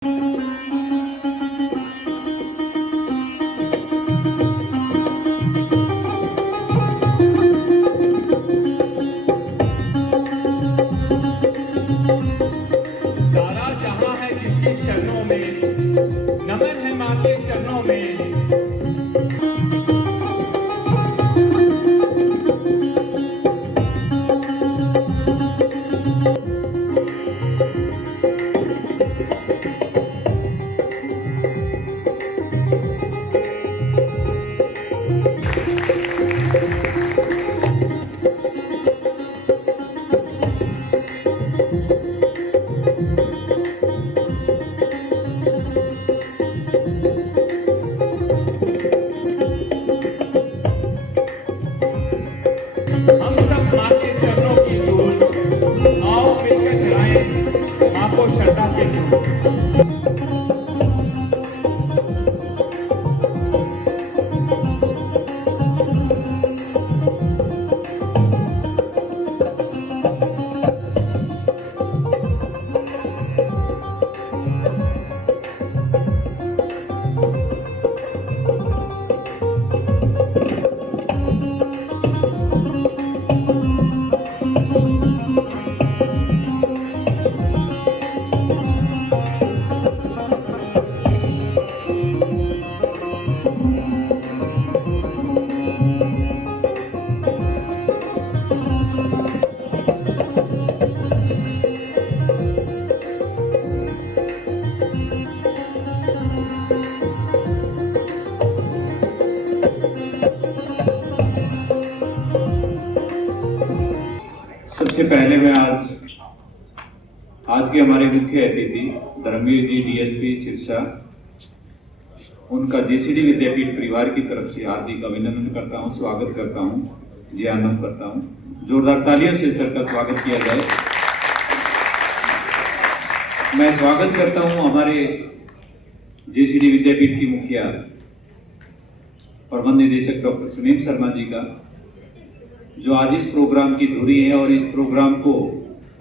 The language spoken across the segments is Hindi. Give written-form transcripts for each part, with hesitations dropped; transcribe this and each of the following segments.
सारा जहां है जिसके चरणों में, नमन है मां के चरणों में। हम सब मां के चरणों की धूल, आओ मिलकर चढ़ाएं मां को श्रद्धा के फूल। सबसे पहले मैं आज के हमारे मुख्य अतिथि धर्मवीर जी डीएसपी सिरसा, उनका जेसीडी विद्यापीठ परिवार की तरफ से हार्दिक अभिनंदन करता हूं, स्वागत करता हूं, जी आनंद करता हूं। जोरदार तालियों से सर का स्वागत किया जाए। मैं स्वागत करता हूं हमारे जेसीडी विद्यापीठ की मुखिया प्रबंध निदेशक डॉक्टर सुनील शर्मा जी का, जो आज इस प्रोग्राम की धुरी है और इस प्रोग्राम को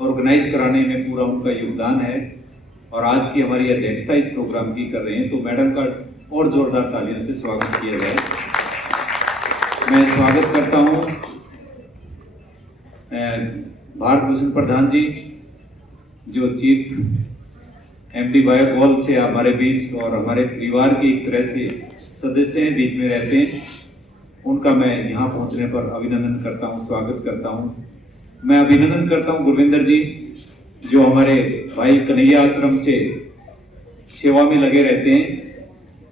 ऑर्गेनाइज कराने में पूरा उनका योगदान है और आज की हमारी अध्यक्षता इस प्रोग्राम की कर रहे हैं, तो मैडम का और जोरदार तालियों से स्वागत किया जाए। मैं स्वागत करता हूं भारत भूषण प्रधान जी, जो चीफ एमडी बायोकॉल से हमारे बीच और हमारे परिवार के एक तरह से सदस्य हैं, बीच में रहते हैं। उनका मैं यहाँ पहुँचने पर अभिनंदन करता हूँ, स्वागत करता हूँ। मैं अभिनंदन करता हूँ गुरविंदर जी, जो हमारे भाई कन्हैया आश्रम से सेवा में लगे रहते हैं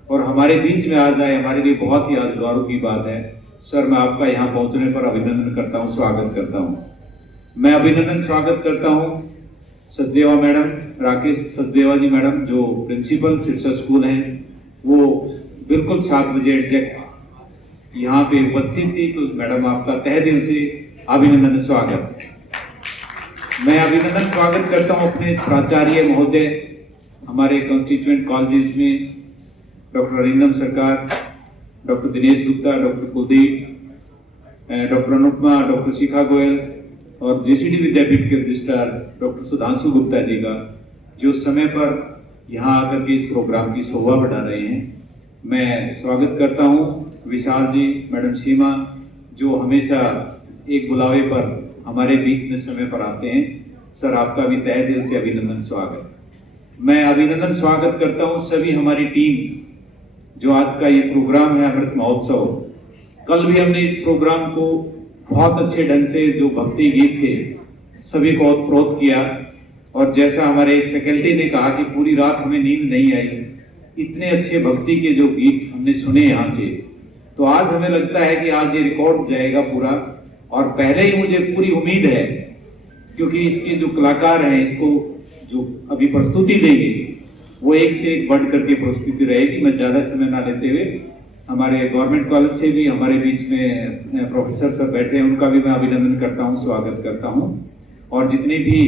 और हमारे बीच में आज आए, हमारे लिए बहुत ही आज गौरव की बात है। सर, मैं आपका यहाँ पहुँचने पर अभिनंदन करता हूँ, स्वागत करता हूँ। मैं अभिनंदन स्वागत करता हूँ सचदेवा मैडम, राकेश सचदेवा जी मैडम, जो प्रिंसिपल सिरसा स्कूल हैं, वो बिल्कुल 7 बजे एग्जैक्ट यहाँ पे उपस्थित थी, तो मैडम आपका तहे दिल से अभिनंदन स्वागत। मैं अभिनंदन स्वागत करता हूँ अपने प्राचार्य महोदय, हमारे कॉन्स्टिट्यूएंट कॉलेजेस में doctor Arindam Sarkar, doctor Dinesh Gupta, doctor Kuldeep, doctor Anupama, doctor Shikha Goyal और जेसीडी विद्यापीठ के रजिस्ट्रार डॉक्टर सुधांशु गुप्ता जी का, जो समय पर यहाँ आकर के इस प्रोग्राम की शोभा बढ़ा रहे हैं। मैं स्वागत करता हूँ विशाल जी, मैडम सीमा, जो हमेशा एक बुलावे पर हमारे बीच में समय पर आते हैं। सर, आपका भी तहे दिल से अभिनंदन स्वागत। मैं अभिनंदन स्वागत करता हूं सभी हमारी टीम्स, जो आज का ये प्रोग्राम है अमृत महोत्सव। कल भी हमने इस प्रोग्राम को बहुत अच्छे ढंग से, जो भक्ति गीत थे, सभी को ओतप्रोत किया और जैसा हमारे फैकल्टी ने कहा कि पूरी रात हमें नींद नहीं आई, इतने अच्छे भक्ति के जो गीत हमने सुने यहाँ से, तो आज हमें लगता है कि आज ये रिकॉर्ड जाएगा पूरा। और पहले ही मुझे पूरी उम्मीद है, क्योंकि इसके जो कलाकार हैं, इसको जो अभी प्रस्तुति देंगे, वो एक से एक बढ़ करके प्रस्तुति रहेगी। मैं ज़्यादा समय ना लेते हुए, हमारे गवर्नमेंट कॉलेज से भी हमारे बीच में प्रोफेसर सब बैठे हैं, उनका भी मैं अभिनंदन करता हूँ, स्वागत करता हूँ। और जितनी भी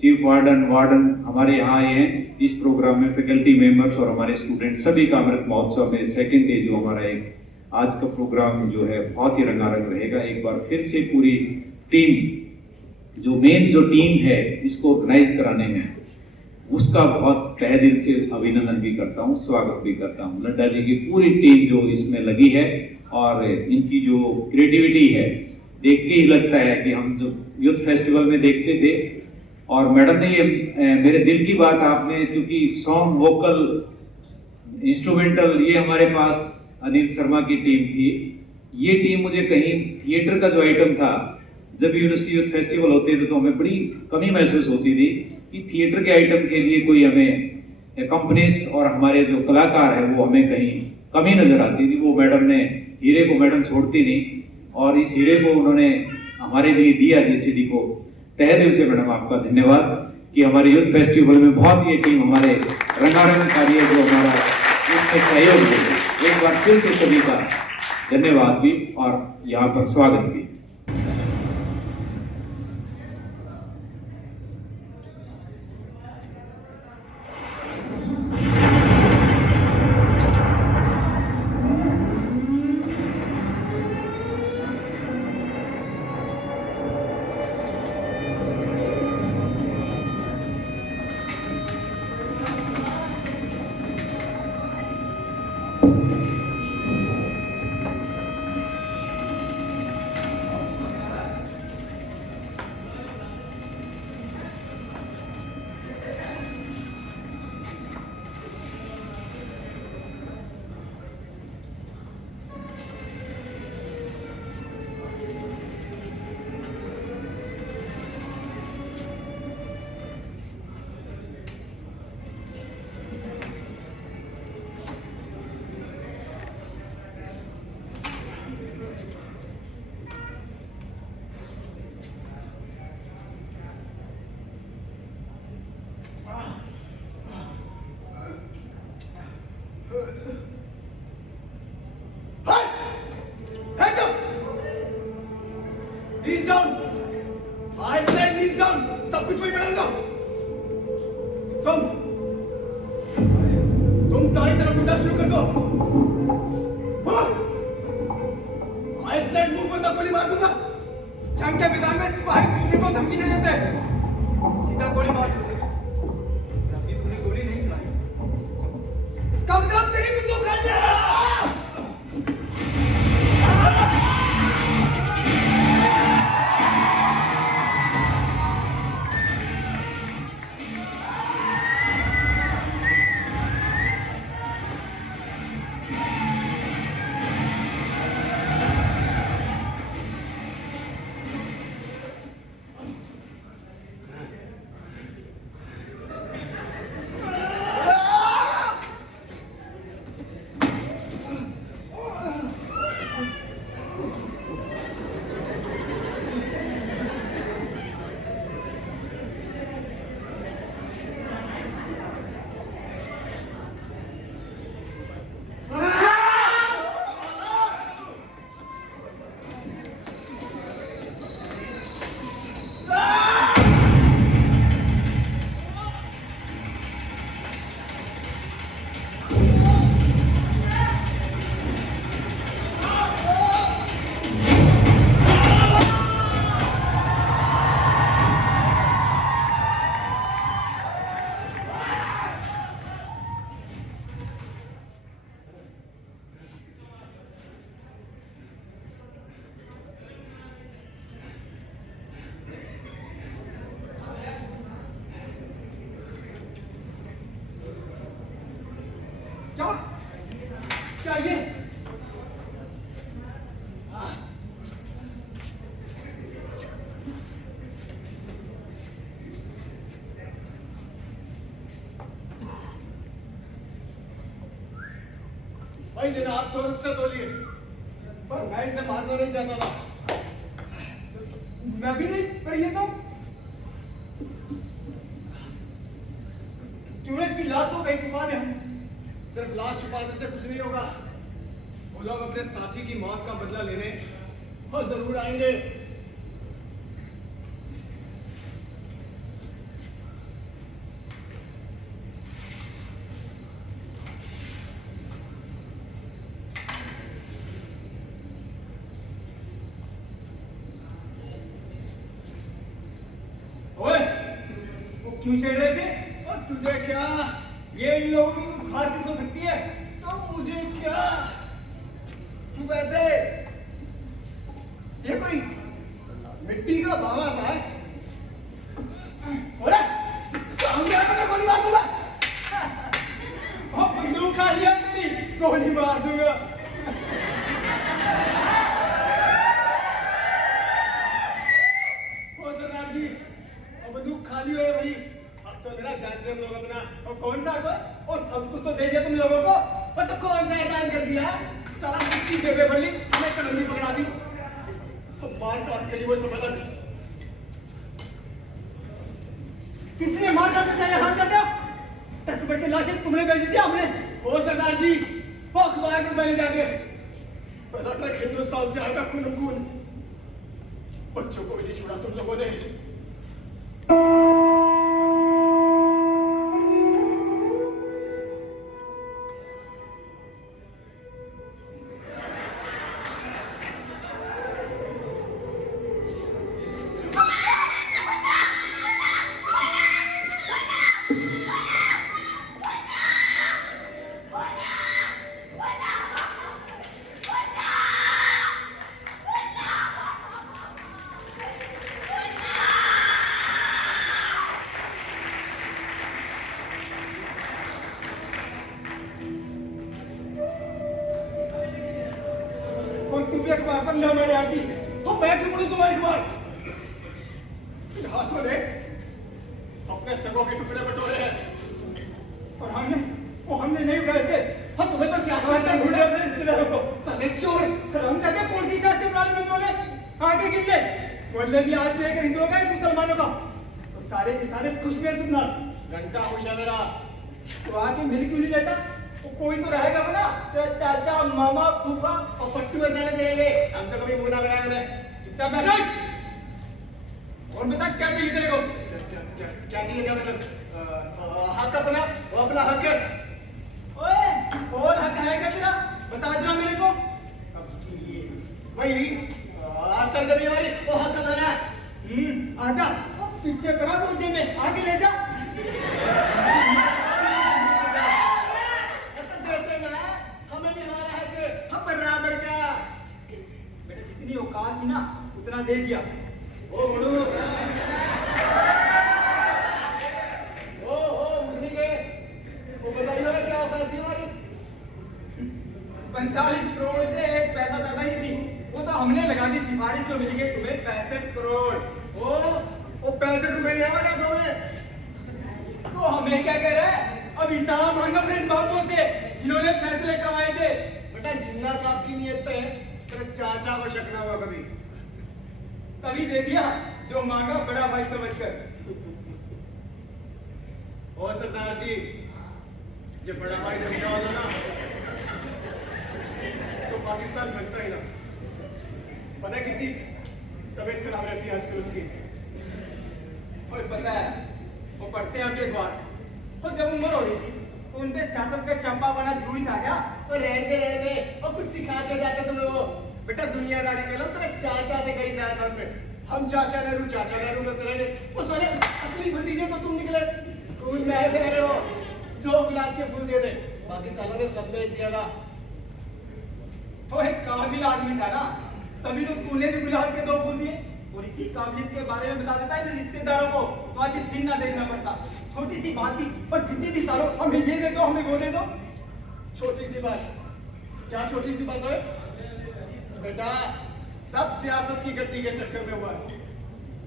चीफ वार्डन हमारे यहाँ आए हैं इस प्रोग्राम में, फैकल्टी मेंबर्स और हमारे स्टूडेंट, सभी का अमृत महोत्सव में सेकेंड डे जो हमारा एक आज का प्रोग्राम जो है बहुत ही रंगारंग रहेगा। एक बार फिर से पूरी टीम, जो मेन जो टीम है इसको ऑर्गेनाइज कराने में, उसका बहुत तहे दिल से अभिनंदन भी करता हूँ, स्वागत भी करता हूँ। लड्डा जी की पूरी टीम जो इसमें लगी है और इनकी जो क्रिएटिविटी है, देख के ही लगता है कि हम जो यूथ फेस्टिवल में देखते थे। और मैडम ने ये मेरे दिल की बात आपने, क्योंकि सॉन्ग, वोकल, इंस्ट्रूमेंटल, ये हमारे पास अनिल शर्मा की टीम थी। ये टीम मुझे कहीं थिएटर का जो आइटम था, जब यूनिवर्सिटी यूथ फेस्टिवल होते थे तो हमें बड़ी कमी महसूस होती थी कि थिएटर के आइटम के लिए कोई हमें कंपनीस्ट और हमारे जो कलाकार हैं वो हमें कहीं कमी नजर आती थी। वो मैडम ने, हीरे को मैडम छोड़ती नहीं, और इस हीरे को उन्होंने हमारे लिए दिया जेसीडी को। तहे दिल से मैडम आपका धन्यवाद कि हमारे यूथ फेस्टिवल में बहुत ये टीम हमारे रंगारंग कार्य जो हमारा इसमें सहयोग दे। एक बार फिर से सभी का धन्यवाद भी और यहाँ पर स्वागत भी। Knees down. I said knees down. सब कुछ वही बैठ जाओ। तुम दाई तरफ उठना शुरू कर दो। I said move वरना गोली मार दूंगा। जंग के मैदान में सिपाही दुश्मन को धमकी नहीं देते। सीधा गोली मार देते। अभी तुमने गोली नहीं चलाई। इसका मतलब तेरी बंदूक है ये। क्या ये? भाई जनाब तो रुखसत हो लिए, पर मैं इसे मारना नहीं चाहता था। मैं भी नहीं, पर ये तो क्यों इसकी लाश को कहीं छुपा दे। सिर्फ लाश छुपाने से कुछ नहीं होगा। वो लोग अपने साथी की मौत का बदला लेने और जरूर आएंगे। ओए, वो क्यों छेड़ रहे थे? और तुझे क्या? ये इन लोगों की खासियत हो सकती है, तो मुझे क्या? वैसे ये कोई मिट्टी का बाबा सा है। बोला सामने आकर मैं गोली मार दूंगा। और बंदूक खा लिया मेरी, गोली मार दूंगा। ओ सरदार जी, और बंदूक खाली हो भाई। अब तो मेरा जानते हम लोग अपना। और कौन सा कोई? और सब कुछ तो दे दिया तुम लोगों को। और तो कौन सा एहसान कर दिया? साला मिट्टी जेबे भर ली, हमें चलंदी पकड़ा दी। मार काट के वो सब अलग। किसने मार काट के चाहे हाथ जाता? टक पर के लाशें तुमने भेज दी हमने। ओ सरदार जी, वो अखबार में पहले जाके पहला ट्रक हिंदुस्तान से आएगा खून खून। बच्चों को भी नहीं छोड़ा तुम लोगों ने। तू भी अखबार पर न मैंने आती तो मैं क्यों पढ़ूं तुम्हारी अखबार? इन हाथों ने अपने सबों के टुकड़े बटोरे हैं और हमने नहीं उठाए थे। हम तुम्हें तो सियासत में ढूंढे अपने रिश्तेदारों को। साले चोर, हम कहते कौन सी सियासत बनाने में तुमने आगे कीजिए। मोहल्ले भी आज भी एक हिंदुओं का एक मुसलमानों का, और सारे के सारे खुश में सुनना। घंटा खुश है मेरा, तो आके मिल क्यों नहीं लेता? कोई तो रहेगा ना, तो चाचा मामा फूफा और पट्टू ऐसा देंगे। हम तो कभी मुंह ना लगाया उन्हें। चुपचाप बैठ। और बता क्या चाहिए तेरे को? क्या चाहिए? क्या मतलब? हक अपना, वो अपना हक है। ओए, कौन हक है क्या तेरा? बता जरा मेरे को। वही सर जब हमारी वो हक अपना। आजा, पीछे पड़ा कोचे में, आगे ले जा। बराबर का बेटा, जितनी औकात थी ना उतना दे दिया। ओ बड़ू, ओ उठनी गए। वो बताइए क्या औकात थी हमारी? 45 करोड़ से एक पैसा ज्यादा ही थी। वो तो हमने लगा दी सिफारिश, जो मिली गई तुम्हें 65 करोड़। वो 65 रुपए नहीं हमारे हाथों में। तो हमें क्या कह रहा है? अब हिसाब मांगो अपने बापों से जिन्होंने फैसले करवाए थे। जिन्ना साहब की नियत पे तेरे चाचा को शक ना हुआ कभी, तभी दे दिया जो मांगा बड़ा भाई समझकर। और सरदार जी, जब बड़ा भाई समझा होता ना तो पाकिस्तान बनता ही ना। पता है कितनी तबीयत खराब रहती है आजकल उनकी? और पता है वो पढ़ते हैं अभी अखबार, और जब उम्र हो रही थी तो उनपे सियासत का चंपा बना जरूरी था क्या? और रहते और कुछ सिखा के जाते तुम लोग। बेटा दुनियादारी के लोग तेरे चाचा से कहीं ज्यादा था। हम चाचा नेहरू करते रहे। वो साले असली भतीजे तो तुम निकले। स्कूल में आए थे मेरे, वो 2 गुलाब के फूल दिए थे, बाकी सालों ने सब दे दिया था। तो एक काबिल आदमी था ना, तभी तो तूने भी गुलाब के 2 फूल दिए। और इसी काबिलियत के बारे में बता देता है रिश्तेदारों को, तो आज दिन ना देखना पड़ता। छोटी सी बात थी, और जितनी थी सालों हमें ये दे दो, हमें वो दे दो। छोटी सी बात? क्या छोटी सी बात है बेटा? सब सियासत की गद्दी के चक्कर में हुआ है।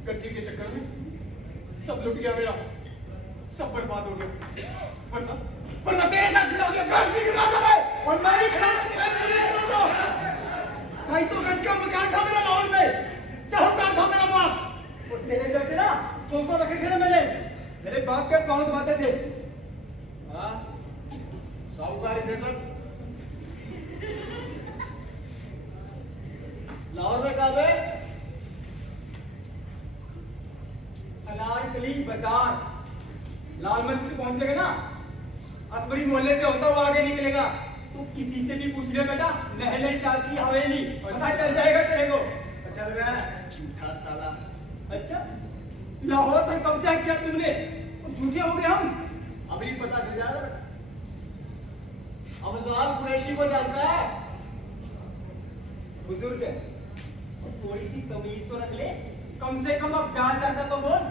गद्दी के चक्कर में सब लुट गया मेरा, सब बर्बाद हो गया। वरना तेरे साथ खड़ा हो गया, घास भी गिरा था मैं, और मैं भी खड़ा हो गया। 250 गज का मकान था मेरा लाहौर में, साहूकार था मेरा बाप। और तेरे जैसे ना 100 रखे थे मेरे बाप के पाँव दबाते थे। साहूकार थे सब। लाहौर में कहा बे? अनारकली बाजार, लाल मस्जिद पहुंचेगा ना, अकबरी मोहल्ले से होता हुआ आगे निकलेगा। तो किसी से भी पूछ ले बेटा, लहले शाह की हवेली, पता चल जाएगा तेरे को। चल गया झूठा साला। अच्छा, लाहौर पर कब्जा किया तुमने, झूठे हो गए हम। अभी पता चल जाएगा बेटा। अफजाल कुरैशी को जानता है, बुजुर्ग है, और थोड़ी सी तमीज तो रख ले। कम से कम अब जहाँ चाचा तो बोल।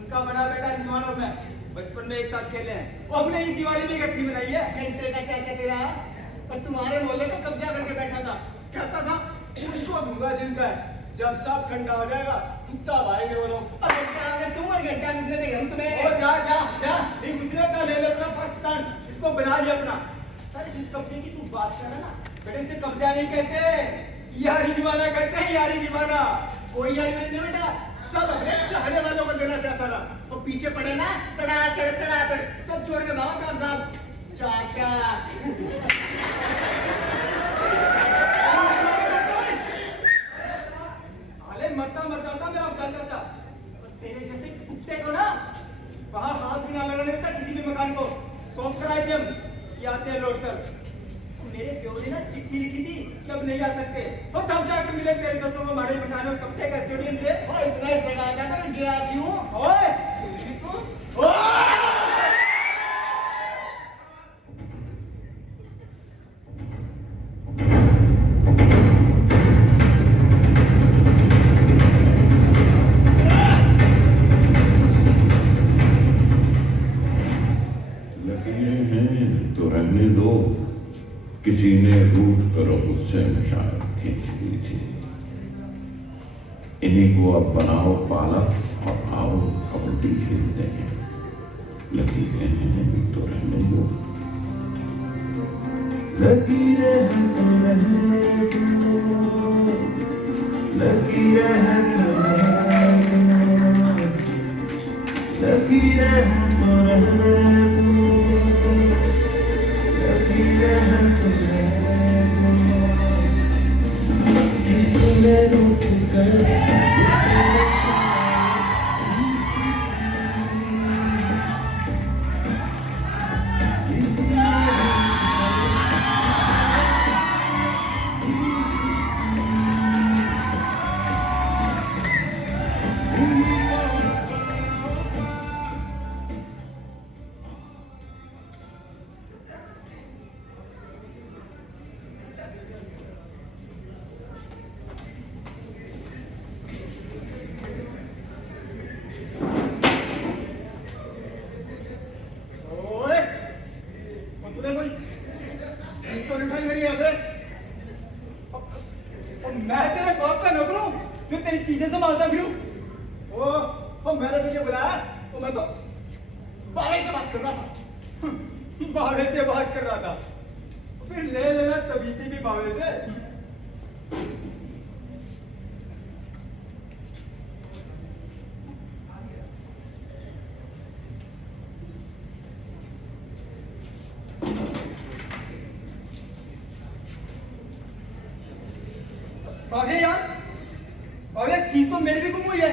उनका बड़ा बेटा रिजवान और मैं बचपन में एक साथ खेले हैं। वो हमने ही दिवाली भी इकट्ठी मनाई है। घंटे का चाचा तेरा और तुम्हारे मोहल्ले का कब्जा करके बैठा था, कहता था उनको दूंगा जिनका है, जब सब ठंडा हो जाएगा तब आएंगे वो लोग। अरे तुम और घंटा किसने देगा हम तुम्हें? ओ जा जा जा, एक दूसरे का ले ले अपना पाकिस्तान, इसको बना लिया अपना। सर जिस कब्जे की तू बात कर रहा ना बेटे, उसे कब्जा नहीं कहते, यारी दीवाना कहते हैं, यारी दीवाना। कोई यारी नहीं बेटा, सब अपने चाहने वालों को देना चाहता था। वो पीछे पड़े ना तड़ातड़ सब छोड़ के भागा काम साहब चाचा। अरे मरता मरता था मेरा अपना चाचा। और तेरे जैसे कुत्ते को ना वहां हाथ भी ना लगाने देता किसी भी मकान को। सौंप कर आए थे हम, ये आते हैं लौट कर। मेरे प्यो ने ना चिट्ठी लिखी थी कि अब नहीं आ सकते, और तब जाकर मिले तेरे दोस्तों को हमारे मकान में कब्जे का स्टूडियम से। और इतना ही सगा जाता है गिरा क्यों? ओए तू लकीरें हैं तो रहने दो, किसी ने रूठ कर उससे मुशायद खींच ली थी। इन्हीं को अब बनाओ पालक और आओ कबड्डी खेलते हैं। लकीरें हैं तो रहने दो, लकीरें हैं तो रहने दो, लकीरें हैं तो रहने दो, लकीरें हैं तो रहने दो, लकीरें हैं तो रहने दो। किसी ने रूठ कर तूने कोई चीज तो उठाई मेरी यहाँ से? और मैं तेरे बाप का नौकर हूँ जो तेरी चीजें संभालता फिरूं? ओ मैंने तुझे बुलाया तो मैं तो बावे से बात कर रहा था। बावे से बात कर रहा था, फिर ले लेना तबीयती भी बावे से। बागे यार, बागे चीज तो मेरी भी गुम हुई है,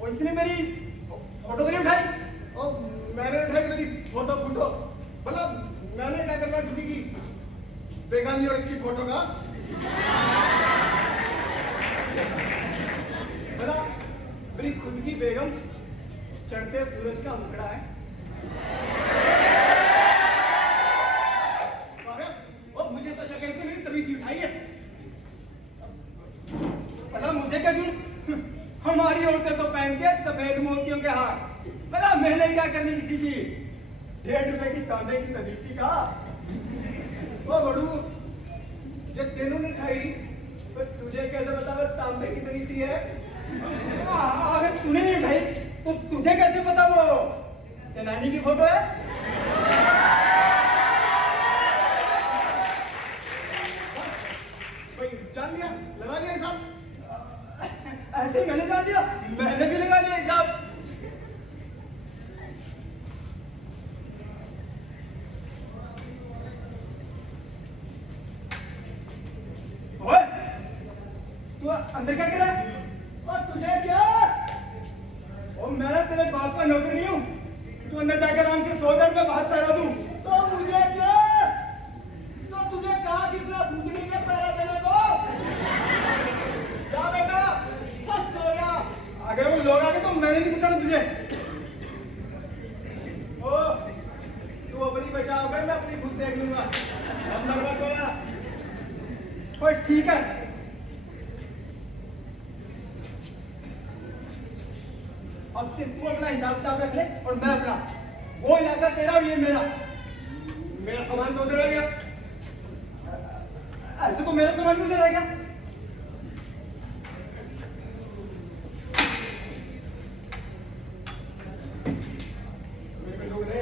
और इसने मेरी फोटो नहीं उठाई। और मैंने उठाई मेरी फोटो भला मैंने क्या करना किसी की बेगानी औरत की फोटो का? भला मेरी खुद की बेगम चढ़ते सूरज का मुखड़ा है। और मुझे तो शक है इसने मेरी तबीयत उठाई है। भला मुझे क्या जरूरत? हमारी औरतें तो पहनती है सफेद मोतियों के हार। भला मैंने क्या करनी किसी की 1.5 रुपए की तांबे की तबीयती का? ओ बड़ू, जब तेनू ने खाई तो तुझे कैसे पता वो तांबे की तबीयती है? अगर तूने नहीं उठाई तो तुझे कैसे पता वो जनानी की फोटो है? जान लिया, लगा लिया हिसाब। ऐसे ही मैंने जान लिया, मैंने भी लगा लिया हिसाब। ओए, तू अंदर क्या कर रहा है? और तुझे क्या? ओ मैं तेरे बाप का नौकर नहीं हूँ, तू अंदर जाकर आराम से सो जा, मैं बाहर पैरा दूं। तो मुझे क्या? तो तुझे कहा किसने भूतनी के पैरा देने को? जा बेटा, बस सो जा। अगर वो लोग आ गए तो मैंने नहीं पूछा तुझे। ओ मैं अपनी खुद देख लूंगा। अब लगवा कोया। ओए ठीक है। अब सिर्फ तू अपना हिसाब किताब रख ले और मैं अपना। वो इलाका तेरा और ये मेरा। मेरा सामान तो उधर रह गया। ऐसे तो मेरा सामान भी उधर रह गया। मेरे पे लोग दे।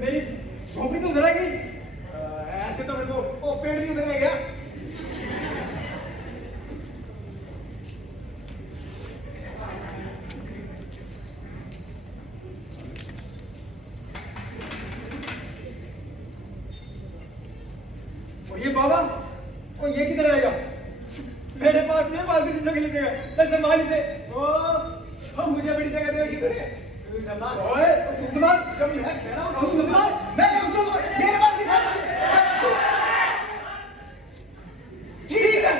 मेरी झोपड़ी तो उधर रह गई। ऐसे तो मेरे को ओ पेड़ भी उधर रह गया। और ये बाबा और ये किधर रहेगा? मेरे पास नहीं फालतू चीजों के लिए जगह। मैं संभाल इसे। ओ मुझे बड़ी जगह दे किधर है? तू संभाल। ओए तू संभाल। जब मैं कह रहा हूं तू संभाल। मैं क्या संभाल? मेरे पास नहीं था। ठीक है।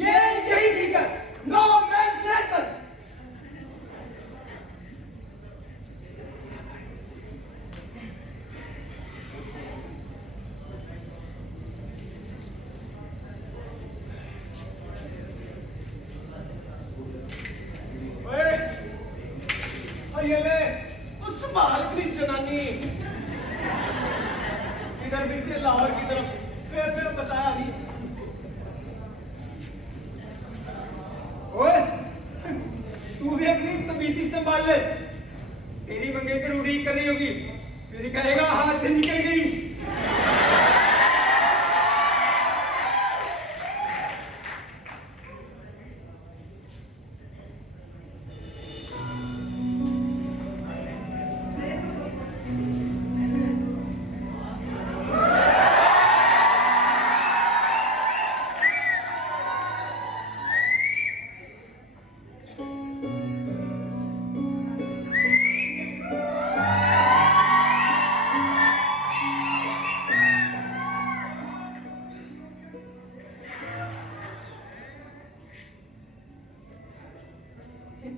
यही ठीक है। नो मैन लैंड पर। ये ले उस संभाल अपनी जनानी इधर भी लाहौर की तरफ फिर बताया नहीं। ओए तू भी अपनी तबीयत संभाल ले। तेरी मंगेतर उड़ी कर रही होगी फिर कहेगा हाथ से निकल गई।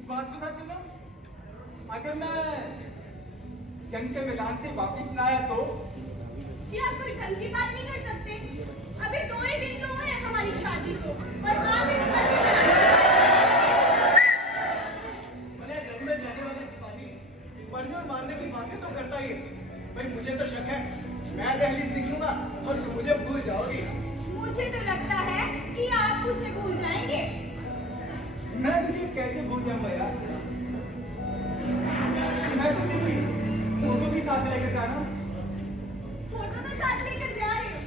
बात पता चला अगर मैं जंग के मैदान से वापस ना आया तो? जी आप कोई ढंग की बात नहीं कर सकते। अभी 2 ही दिन तो हुए हैं हमारी शादी को और आप ही तो मरने भले जंग में जाने वाला सिपाही मरने और मारने की बातें तो करता ही है। भाई मुझे तो शक है मैं दहलीज निकलूंगा और तुम मुझे भूल जाओगी। मुझे तो लगता है कि आप मुझे भूल जाएंगे। मैं तुझे कैसे भूल जाऊंगा यार? मैं तो तेरी फोटो भी साथ लेकर जा रहा हूँ। फोटो तो साथ लेकर जा रहे हो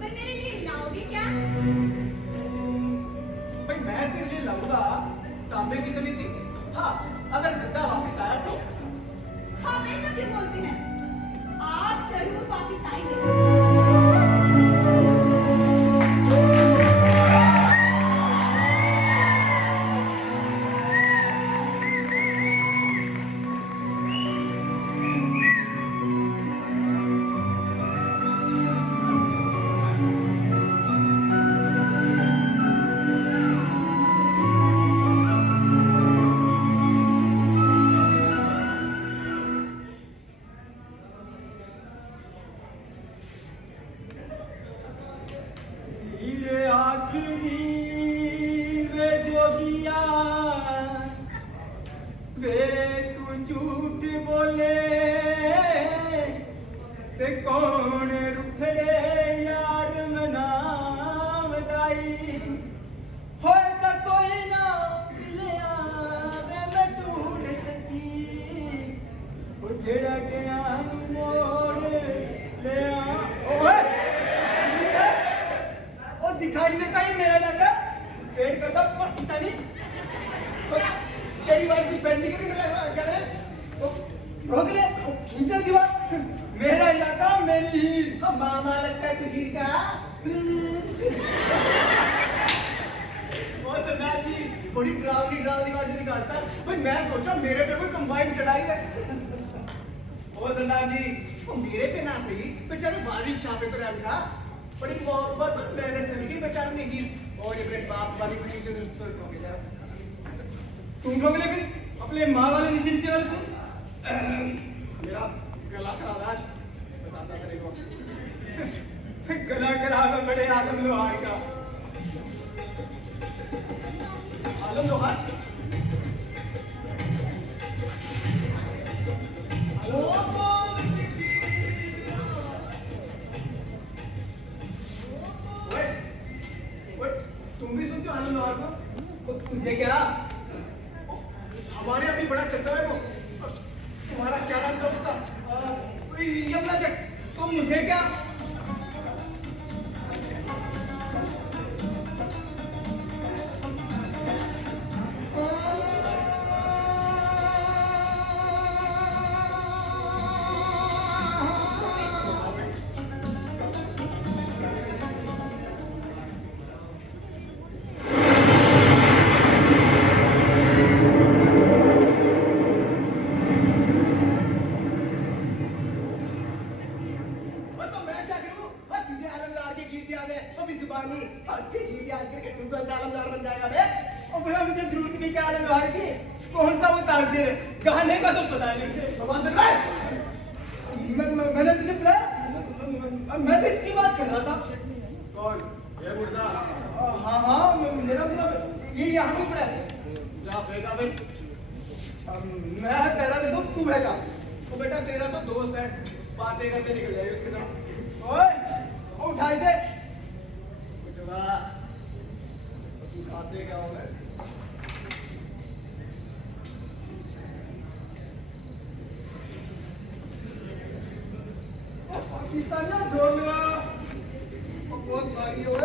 पर मेरे लिए लाओगे क्या? भाई मैं तेरे लिए लाऊंगा तांबे की तली थी। हाँ अगर जिंदा वापस आया तो। आप ऐसा क्यों बोलते हैं? आप जरूर वापस आएंगे। झूठ बोले ते कौन रुखड़े यार मनाव दाई होए सा कोई ना मिलिया मैं ढूंढ सकी वो जेड़ा गया मोड़ ले आ। ओए ओ दिखाई देता ही मेरा इलाका स्पेड करता पाकिस्तानी तेरी बात कुछ पेंडिंग नहीं करे रोक ले खींचा दीवार मेरा इलाका मेरी हीर मामा लगता है हीर का वो सरदार जी बड़ी डरावनी बात निकालता भाई मैं सोचा मेरे पे कोई कंबाइन चढ़ाई है। ओ सरदार जी वो मेरे पे ना सही बेचारे बारिश शाह पे तो रहम था बड़ी मोहब्बत मैंने चली गई बेचारे ने हीर और ये मेरे बाप वाली कुछ चीजें सुन हो गई तुम ठोक ले फिर अपने माँ वाले नीचे नीचे वाले सुन मेरा गला खराब है आज बताता तेरे को गला खराब है बड़े आलम लोहार का आलम लोहार ओए, ओए, तुम भी सुनते हो आलम लोहार को तुझे क्या हमारे अभी बड़ा चलता है वो तुम्हारा क्या नाम था उसका यमुना जट तुम मुझे क्या कौन सा वो तानसेन है गाने का तो पता नहीं उसे मैंने तुझे बुलाया मैं तो इसकी बात कर रहा था कौन ये मुर्दा हाँ हाँ मेरा मतलब ये यहाँ क्यों पड़ा है जा फेंका भाई मैं कह रहा था तू फेंका तो बेटा तेरा तो दोस्त है बातें करके निकल जाएगी उसके साथ ओए उठाई से तू खाते क्या हो पाकिस्तान जोड़ मेरा बहुत भारी हो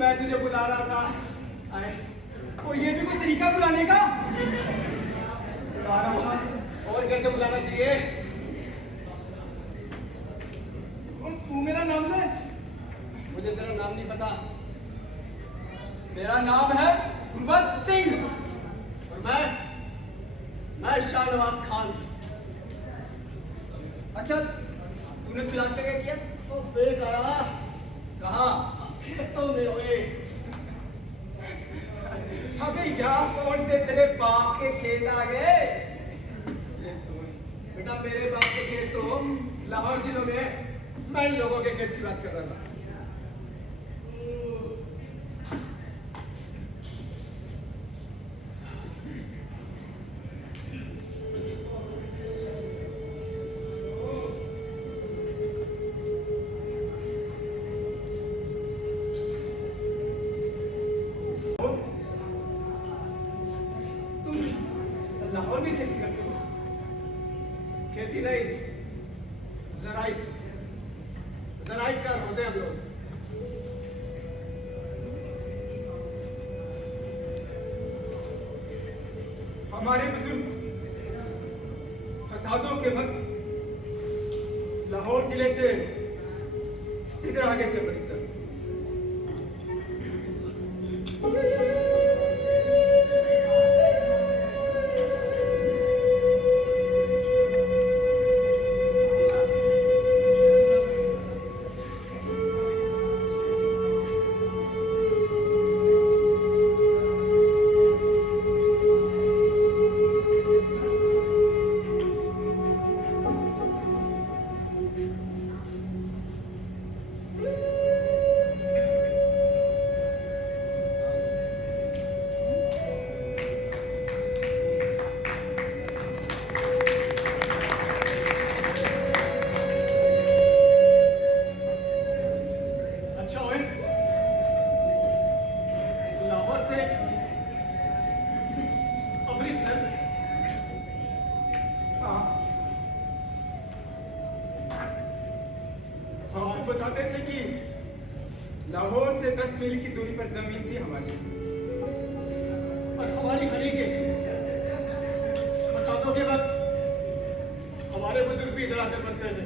मैं तुझे बुला रहा था अरे तो ये भी कोई तरीका बुलाने का बुला रहा था और कैसे बुलाना चाहिए तू मेरा नाम ले मुझे तेरा नाम नहीं पता मेरा नाम है गुरबख्श सिंह और मैं शाहनवाज खान अच्छा तूने फिलहाल क्या किया तो फिर करा कहाँ तो होए अबे यहाँ कौन से तेरे बाप के खेत आ गए बेटा मेरे बाप के खेत तो लाहौर जिलों में मैं इन लोगों के खेत की बात कर रहा था लाहौर में खेती करते हो खेती नहीं जराइट का होते हम लोग हमारे बुजुर्ग फसादों के वक्त लाहौर जिले से इधर आगे थे अमृतसर लाहौर से अमृतसर। हाँ, और बताते थे कि लाहौर से 10 मील की दूरी पर जमीन थी हमारी, और हमारी हरी के बरसातों के वक्त हमारे बुजुर्ग भी इधर आकर बस गए थे।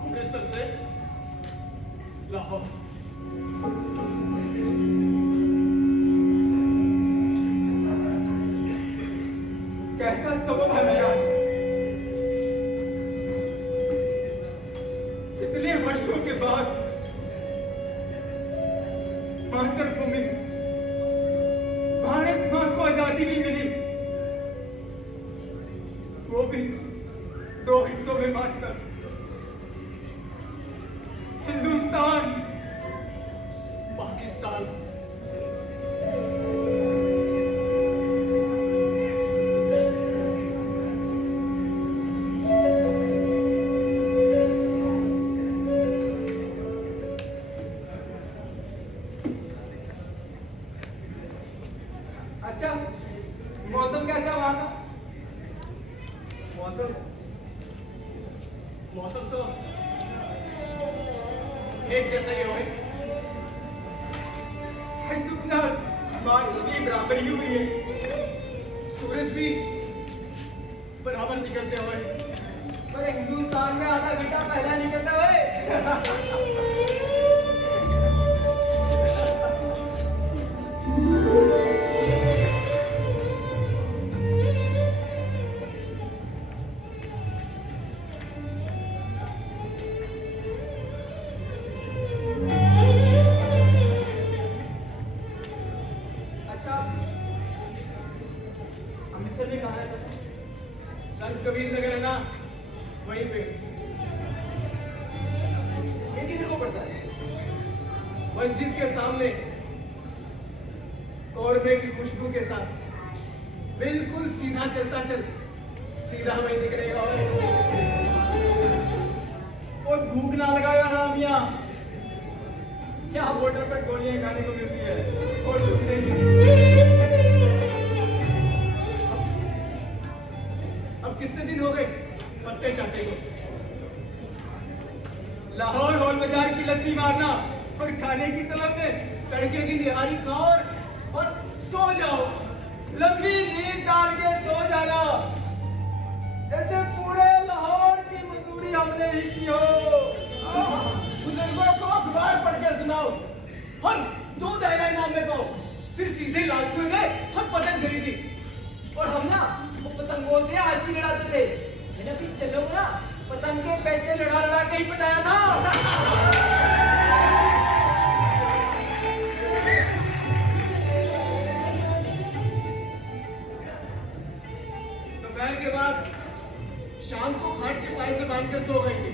अमृतसर से लाहौर। कैसा सबब है भैया, इतने वर्षों के बाद मातृभूमि भारत मां को आजादी भी मिली, वो भी 2 हिस्सों में बांटकर। हिंदुस्तान, पाकिस्तान। अच्छा, मौसम कैसा वहां का? मौसम मौसम तो एक जैसा ही होए। सुखना बारिश की बराबरी हुई है, सूरज भी बराबर निकलते हुए। पर हिंदुस्तान में आधा घंटा पहला निकलता हुए। अच्छा, अमृतसर में कहाँ है? संत कबीर नगर है ना, वहीं पे। ये किधर को पड़ता है? मस्जिद के सामने कौरमे की खुशबू के साथ बिल्कुल सीधा चलता चल सीधा वहीं निकलेगा। और भूख ना लगाया ना मियाँ, यहाँ बॉर्डर पर गोलियां खाने को मिलती है और कुछ नहीं। अब कितने दिन हो गए पत्ते चाटे को? लाहौर हॉल बाजार की लस्सी मारना और खाने की तलब में तड़के की निहारी खाओ और सो जाओ, लंबी नींद डाल के सो जाना, जैसे पूरे लाहौर की मजदूरी हमने ही की हो। बुजुर्गों को अखबार पढ़ के सुनाओ और 2 दायरा इनाम में पाओ, फिर सीधे लाल कुएं गए हम पतंग खरीदी, और हम ना वो पतंगों से आशी लड़ाते थे। मैंने अभी चलो ना, पतंग के पैसे लड़ा लड़ा के ही पटाया था। दोपहर के बाद शाम को खाट के पाए से बांधकर सो गई थी,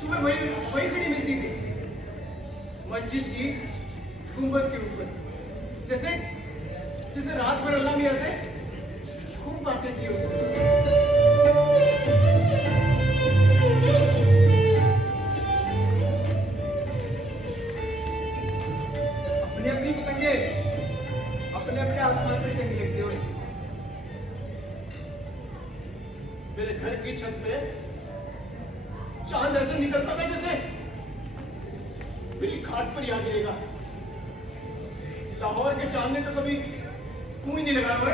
सुबह वही खड़ी मिलती थी मस्जिद की गुंबद के ऊपर, जैसे रात भर अल्लाह मियां से खूब बातें की उसने। अपने अपनी पतंगे अपने अपने आसमान पर चंगी लगती हुई मेरे घर की छत पे चांद ऐसे निकलता था जैसे मेरी खाट पर ही आ गिरेगा। लाहौर के चांद ने तो कभी मुंह ही नहीं लगाया हुआ।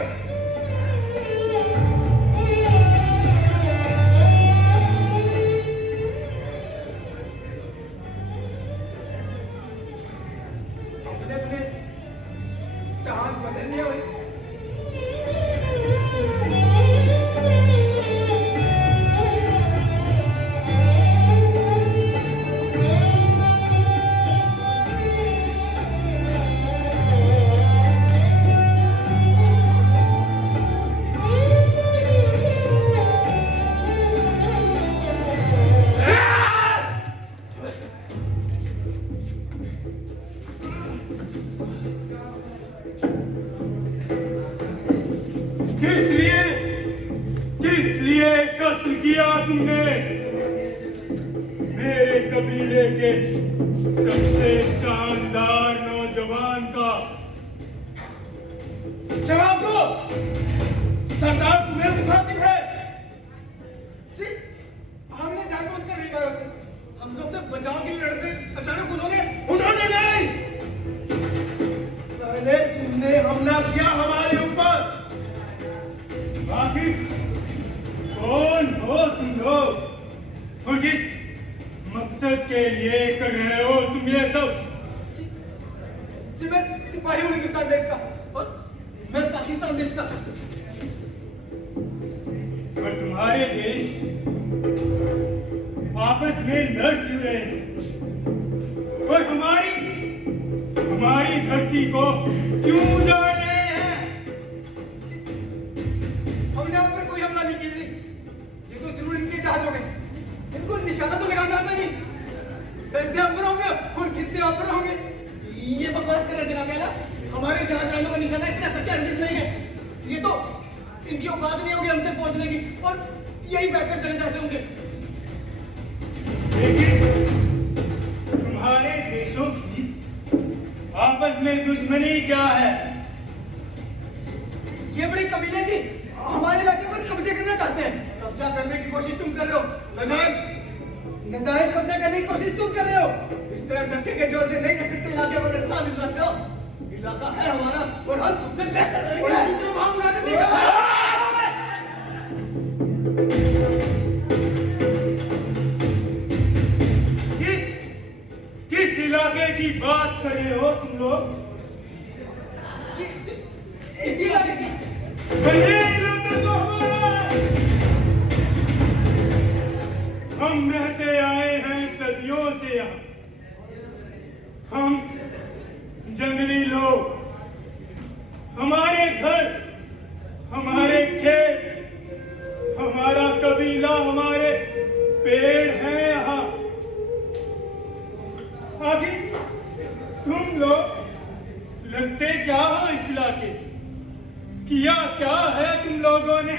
अपने अपने चांद बदलने हुए। किस लिए कत्ल किया तुमने मेरे कबीले के सबसे शानदार सरदार तुम्हें मुखातिब है। जी, हमने जानबूझकर नहीं मारा उसे। हम तो अपने बचाव के लिए लड़ते, अचानक उन्होंने नहीं, पहले तुमने हमला किया हमारे ऊपर। आखिर कौन हो तुम लोग और किस मकसद के लिए कर रहे हो तुम ये सब? जी, मैं सिपाही हूँ हिंदुस्तान देश का और मैं पाकिस्तान देश का। और तुम्हारे देश आपस में लड़ क्यों रहे हैं? और हमारी धरती को क्यों उजाड़ रहे हैं? हमने आप पर कोई हमला नहीं किया जी। ये तो जरूर इनके जहाज हो गए। इनको निशाना तो लगाना आता नहीं। कितने ऊपर होंगे और कितने ऊपर होंगे? ये बकवास कर रहे जनाब पहला। हमारे जहाज रानों का निशाना इतना सच्चा अंदेश नहीं है। ये तो इनकी औकात नहीं होगी हम तक पहुंचने की और यही फैक्टर चले जाते होंगे। लेकिन तुम्हारे देशों की आपस में दुश्मनी क्या है? ये बड़े कबीले जी हमारे इलाके पर कब्जे करना चाहते हैं। कब्जा करने की कोशिश तुम कर रहे हो। नजायज कब्जा करने की कोशिश तुम कर रहे हो। इस तरह धक्के के जोर से नहीं कर सकते इलाके पर इंसान इलाके से हो। इलाका है हमारा और हम तुमसे बेहतर रहेंगे। और दूसरे वहां उड़ा के देखा। किस इलाके की बात कर रहे हो तुम लोग? इसी इलाके की। ये इलाका तो हमारा है। हम रहते आए हैं सदियों से यहाँ। हम जंगली लोग, हमारे घर, हमारे खेत, हमारा कबीला, हमारे पेड़ हैं यहाँ। आखिर तुम लोग लगते क्या हो इस इलाके? किया क्या है तुम लोगों ने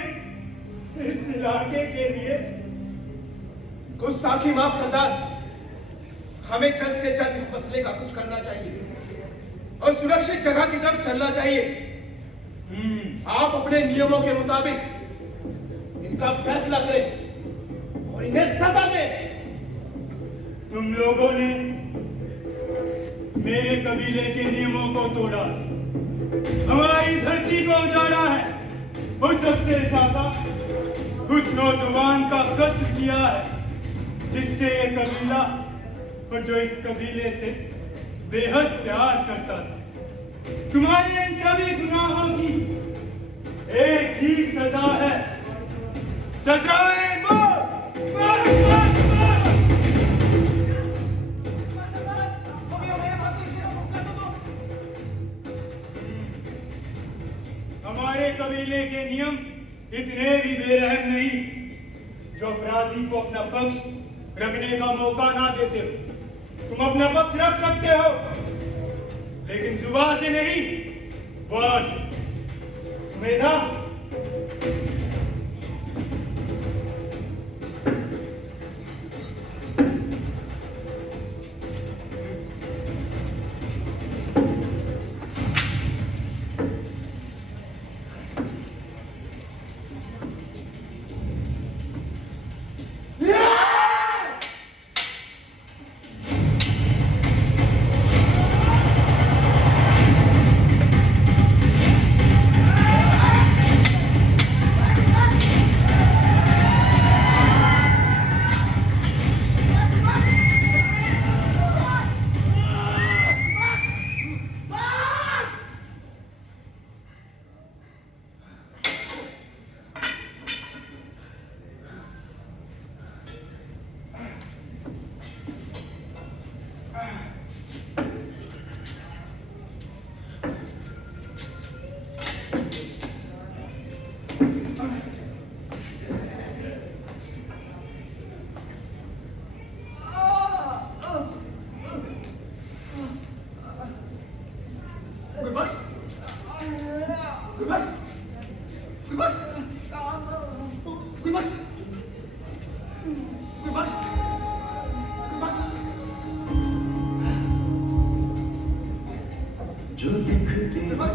इस इलाके के लिए? गुस्ताखी माफ सरदार। हमें जल्द से जल्द इस मसले का कुछ करना चाहिए और सुरक्षित जगह की तरफ चलना चाहिए। आप अपने नियमों के मुताबिक इनका फैसला करें और इन्हें सजा दें। तुम लोगों ने मेरे कबीले के नियमों को तोड़ा, हमारी धरती को उजाड़ा है और सबसे ज्यादा उस नौजवान का कत्ल किया है जिससे ये कबीला और जो इस कबीले से बेहद प्यार करता था। तुम्हारे इन सभी गुनाहों की एक ही सजा है, सजाए मौत। मौत, मौत, मौत। हमारे कबीले के नियम इतने भी बेरहम नहीं जो अपराधी को अपना पक्ष रखने का मौका ना देते हो। तुम अपना पक्ष रख सकते हो लेकिन जुबान से नहीं, वार से। सुमेधा, जो दिखते हो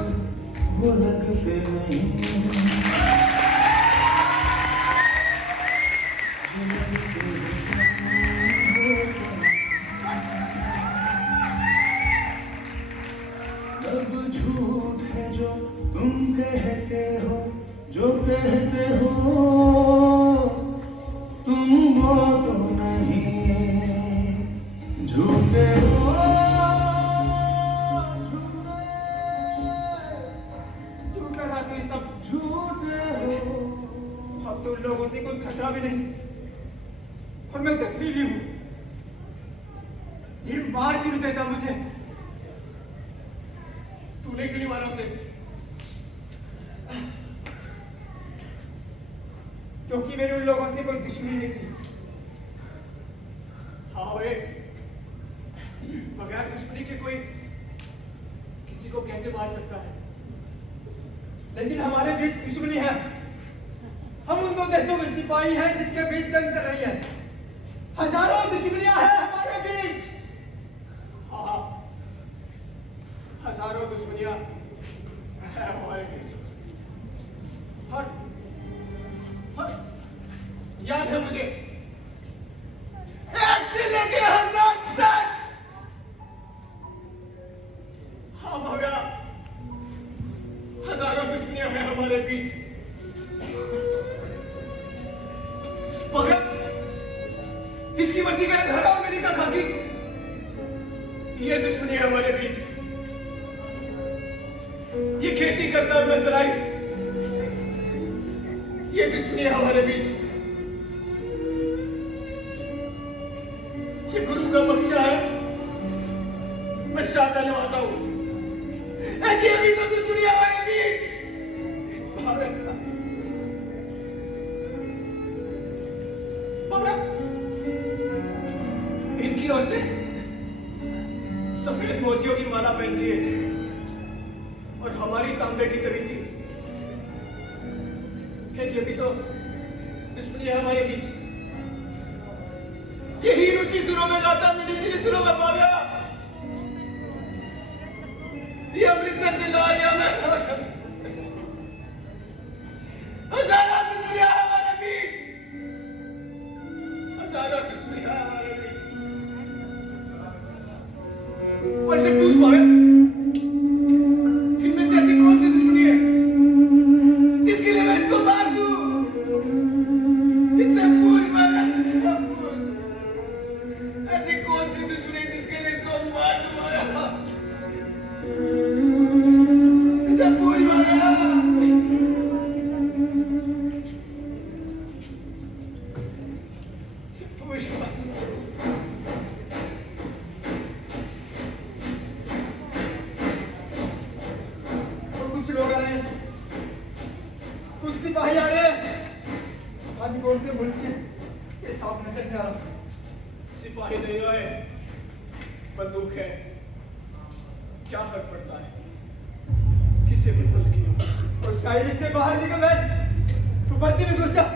वो लगते नहीं जो लगते हो। सब झूठ है जो तुम कहते हो, जो कहते हो तुम वो तो नहीं, झूठे हो झूठे, तू कह रहा है सब झूठे हो। अब तो उन लोगों से कोई खतरा भी नहीं और मैं जख्मी भी हूं। ये मार क्यों देता मुझे? तूने क्यों नहीं मारा उसे? क्योंकि मेरी उन लोगों से कोई दुश्मनी नहीं थी। हाँ वे बगैर दुश्मनी के कोई किसी को कैसे मार सकता है? लेकिन हमारे बीच दुश्मनी है। हम उन दो देशों में सिपाही हैं जिनके बीच जंग चल रही है। हजारों दुश्मनियां हैं हमारे बीच। हाँ हजारों दुश्मनियां हैं हमारे बीच। हट हट याद है मुझे, एक से लेके 1000 तक। हाँ भव्या हजारों दुश्मनियां हैं हमारे बीच। भव्या इसकी वर्दी का धरा और मेरी का खाकी, ये दुश्मनी है हमारे बीच। ये खेती करता हुआ नजर आई, ये दुश्मनी है हमारे बीच। ये गुरु का बख्शा है, मैं शाह का नवाजा हूं। ये भी तो दुश्मनी है हमारे बीच। इनकी औरतें सफेद मोतियों की माला पहनती है और हमारी तांबे की तरी थी। ये भी तो दुश्मनी है हमारे बीच। यही रुचि सुरों में गाता, मिली सुरों में पाया। ये अमृतसर से लाया मैं हजारों दुश्मनियां है हमारे बीच। हजारों दुश्मनियां है हमारे बीच। पर से पूछ पावे इनमें से ऐसी कौन सी दुश्मनी है जिसके लिए मैं इसको मार दूं? इससे पूछ पावे, इससे पूछ ऐसी कौन सी दुश्मनी जिसके लिए इसको मार दूं? इससे पूछ पावे। कुछ लोग आ रहे हैं, कुछ सिपाही आ रहे हैं। आज कौन से मुल्क के ये साफ नजर नहीं आ रहा। सिपाही नहीं आए, बंदूक है, क्या फर्क पड़ता है किसी भी मुल्क की। और शायरी से बाहर निकल गए तो वर्दी में घुस जा।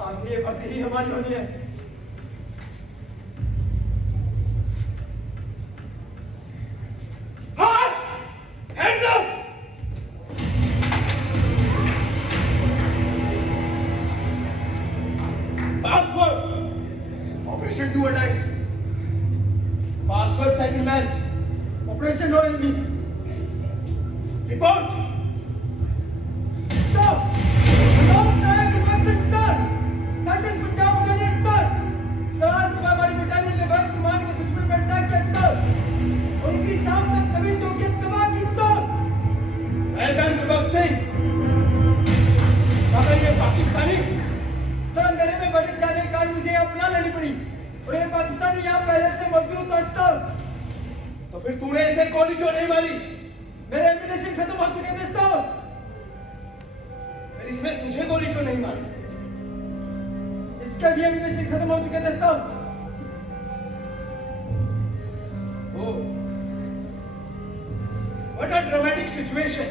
आखिर ये वर्दी ही हमारी होनी है। Hands up! Password! Operation Do or Die. Password second man. Operation No Enemy. Report! Sir! Hello, sir! Watson, sir! 13th Punjab Battalion, sir! Sir, आज सुबह हमारी बटालियन ने वर्ष कमांड के दुश्मन पर अटैक किया, सर! उनकी शाम तक सभी चौकियां तबाह की, सर! Welcome to Boxing! अगर ये पाकिस्तानी सर अंधेरे में भटक जाने के कारण मुझे यहाँ अपना लेनी पड़ी और ये पाकिस्तानी यहाँ पहले से मौजूद था, सर। तो फिर तूने इसे गोली क्यों नहीं मारी? मेरे एम्यूनेशन खत्म हो चुके थे, सर। फिर इसमें तुझे गोली क्यों नहीं मारी? इसका भी एम्यूनेशन खत्म हो चुके थे, sir. Oh, what a dramatic situation!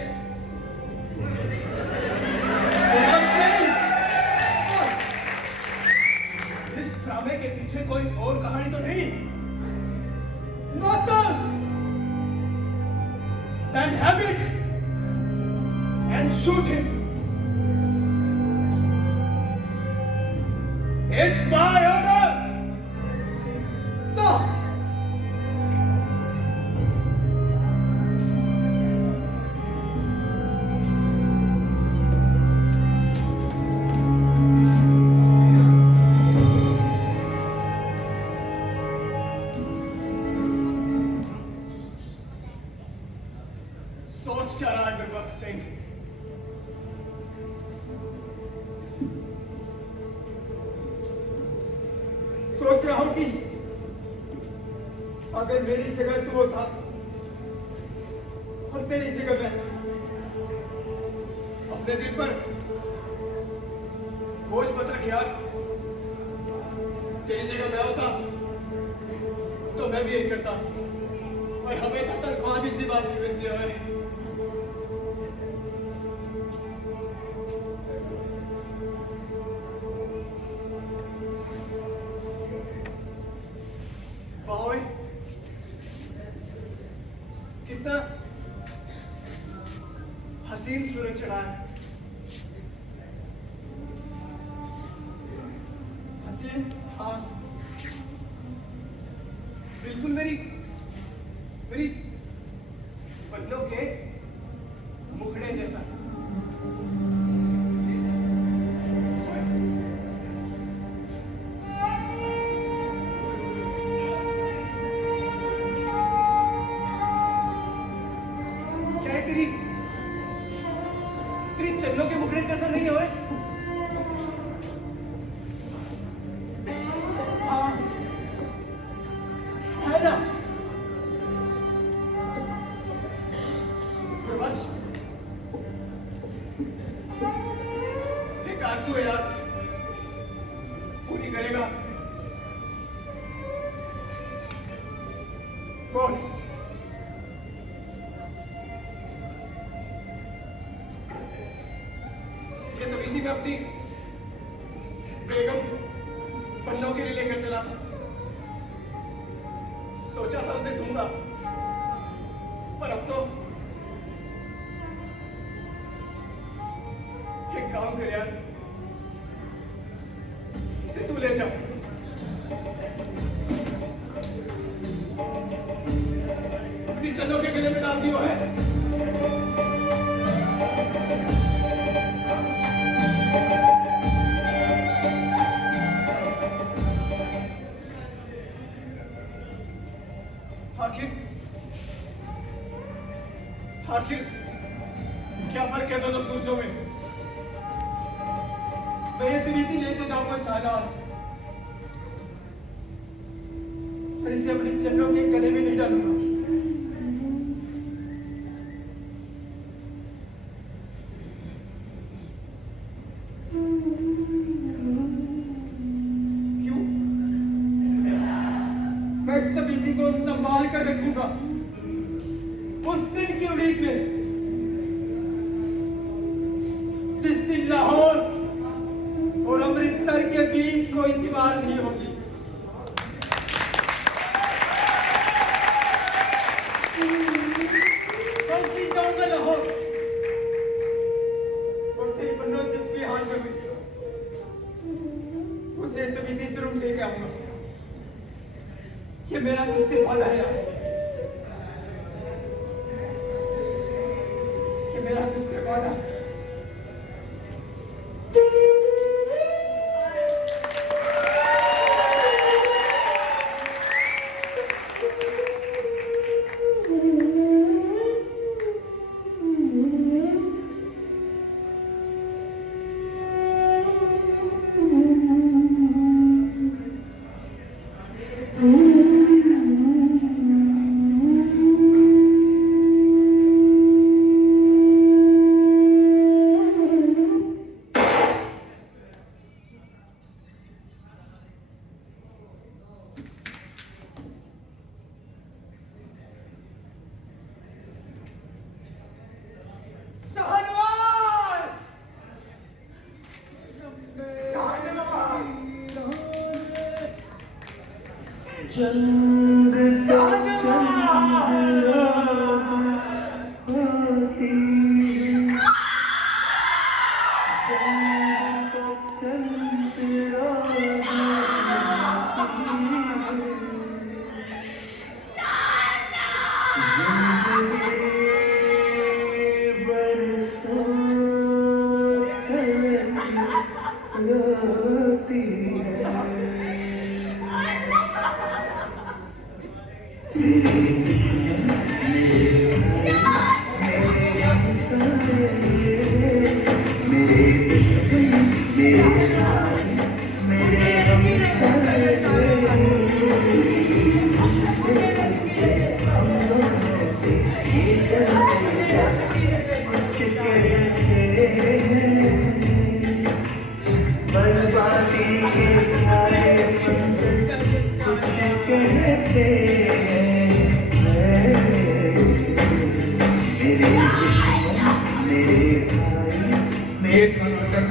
इस ड्रामे के पीछे कोई और कहानी तो नहीं? No, sir. Then have it. and shoot him. It's my order! Sir! सोच क्या रहा है गुरबख्श सिंह? सोच रहा हूं कि अगर मेरी जगह तू होता और तेरी जगह मैं अपने दिल पर बोझ मत रख यार। तेरी जगह मैं होता तो मैं भी यही करता और हमें तो तनख्वाह भी इसी बात की मिलती है। वाह ओए, कितना हसीन सूरज चढ़ा है। हसीन, हाँ, बिल्कुल मेरी बदलों के मुखड़े जैसा। क्या है तेरी चन्नों के मुखड़े जैसा नहीं है? हाँ, है ना? गुरबख्श, एक आरज़ू है यार, पूरी करेगा। बोल। ये तो बीती में अपनी बेगम पन्नों के लिए लेकर चला था। सोचा था उसे दूंगा, पर अब तो एक काम कर यार, इसे तू ले जा। अपनी चन्नों के गले में डाल दियो है। आखिर क्या फर्क है दोनों सूरजों में? मैं ये प्रीति लेते जाऊंगा शाहनाज, पर इसे अपनी चन्नों के गले में नहीं डालूंगा। क्यों? मैं इस तबीयती को संभाल कर रखूंगा उस दिन की उड़ीक में, जिस दिन लाहौर और अमृतसर के बीच कोई दीवार नहीं होगी। उस दिन जाऊंगा लाहौर और तेरी पन्नों जिस भी हाल में हुई उसे तबीयती जरूर लेके आऊंगा। ये मेरा तुझसे वादा है यार, मेरा तुझसे वादा। जंग से जंग होती है। रोती है। बर्बादी के सारे मंजर कुछ कहते हैं। मेरे दुश्मन, मेरे भाई, ये था नाटक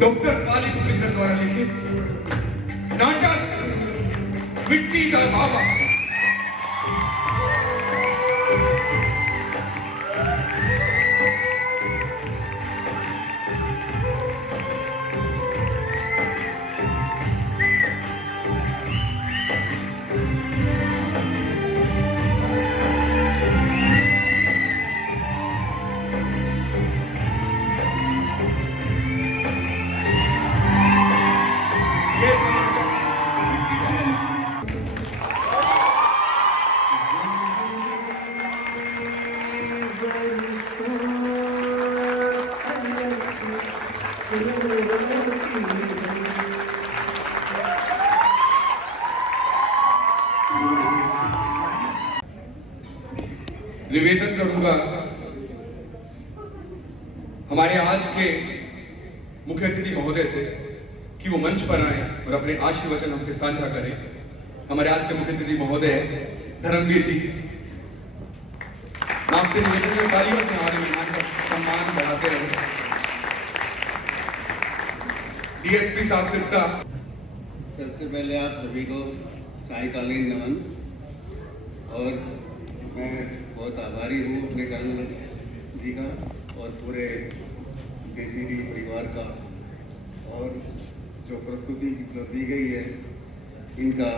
डॉक्टर काली भूपिंदर द्वारा लिखित नाटक मिट्टी का बाबा। ये था नाटक मिट्टी का बाबा। निवेदन करूंगा हमारे आज के मुख्य अतिथि महोदय से कि वो मंच पर आए और अपने आशीर्वचन हमसे साझा करें। हमारे आज के मुख्य अतिथि महोदय धर्मवीर जी, मैं आपसे निवेदन में तालियों से हमारे मेहमान का सम्मान बढ़ाते रहे। डीएसपी साहब सिरसा। सबसे पहले आप सभी को सायकालीन नमन। और मैं बहुत आभारी हूँ अपने कर्नल जी का और पूरे जेसीडी परिवार का, और जो प्रस्तुति जो दी गई है इनका,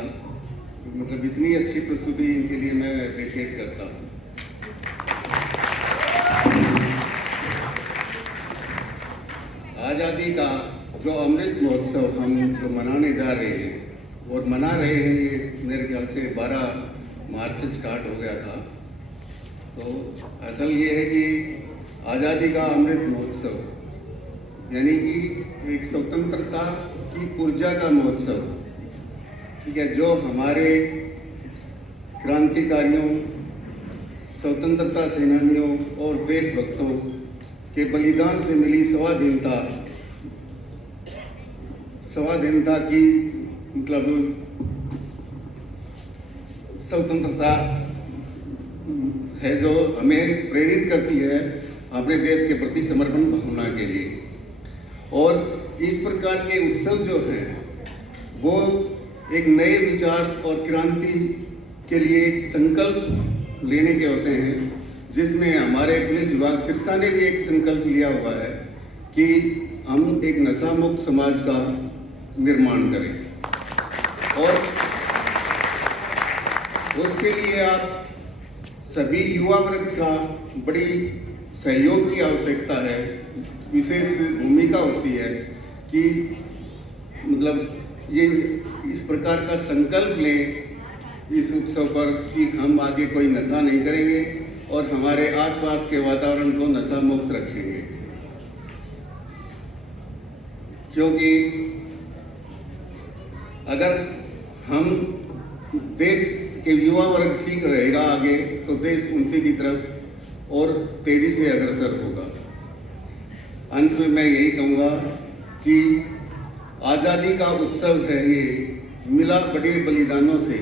मतलब इतनी अच्छी प्रस्तुति इनके लिए मैं अप्रिशिएट करता हूँ। आज़ादी का जो अमृत महोत्सव हम जो मनाने जा रहे हैं और मना रहे हैं, ये मेरे ख्याल से 12 मार्च से स्टार्ट हो गया था। तो असल ये है कि आज़ादी का अमृत महोत्सव यानी कि एक स्वतंत्रता की ऊर्जा का महोत्सव, ठीक है, जो हमारे क्रांतिकारियों, स्वतंत्रता सेनानियों और देशभक्तों के बलिदान से मिली स्वाधीनता की मतलब स्वतंत्रता है, जो हमें प्रेरित करती है अपने देश के प्रति समर्पण भावना के लिए। और इस प्रकार के उत्सव जो हैं वो एक नए विचार और क्रांति के लिए एक संकल्प लेने के होते हैं, जिसमें हमारे पुलिस विभाग सिरसा ने भी एक संकल्प लिया हुआ है कि हम एक नशा मुक्त समाज का निर्माण करें। और उसके लिए आप सभी युवा वर्ग का बड़ी सहयोग की आवश्यकता है, विशेष भूमिका होती है कि मतलब ये इस प्रकार का संकल्प लें इस उत्सव पर कि हम आगे कोई नशा नहीं करेंगे और हमारे आसपास के वातावरण को नशा मुक्त रखेंगे। क्योंकि अगर हम देश के युवा वर्ग ठीक रहेगा आगे, तो देश उन्नति की तरफ और तेजी से अग्रसर होगा। अंत में मैं यही कहूँगा कि आज़ादी का उत्सव है ये, मिला बड़े बलिदानों से।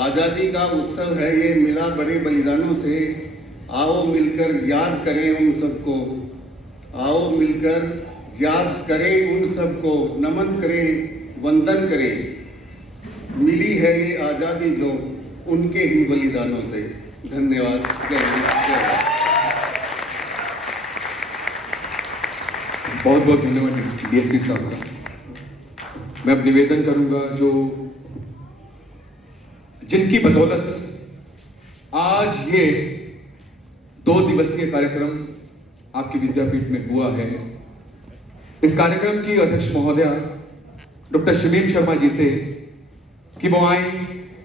आज़ादी का उत्सव है ये, मिला बड़े बलिदानों से। आओ मिलकर याद करें उन सबको, आओ मिलकर याद करें उन सबको, नमन करें, वंदन करें। मिली है ये आज़ादी जो उनके ही बलिदानों से। धन्यवाद। जय हिंद, जय भारत। बहुत बहुत धन्यवाद डीएसपी साहब का। मैं अब निवेदन करूंगा जो जिनकी बदौलत आज ये 2 दिवसीय कार्यक्रम आपके विद्यापीठ में हुआ है, इस कार्यक्रम की अध्यक्ष महोदया डॉक्टर शमीम शर्मा जी से कि वो आए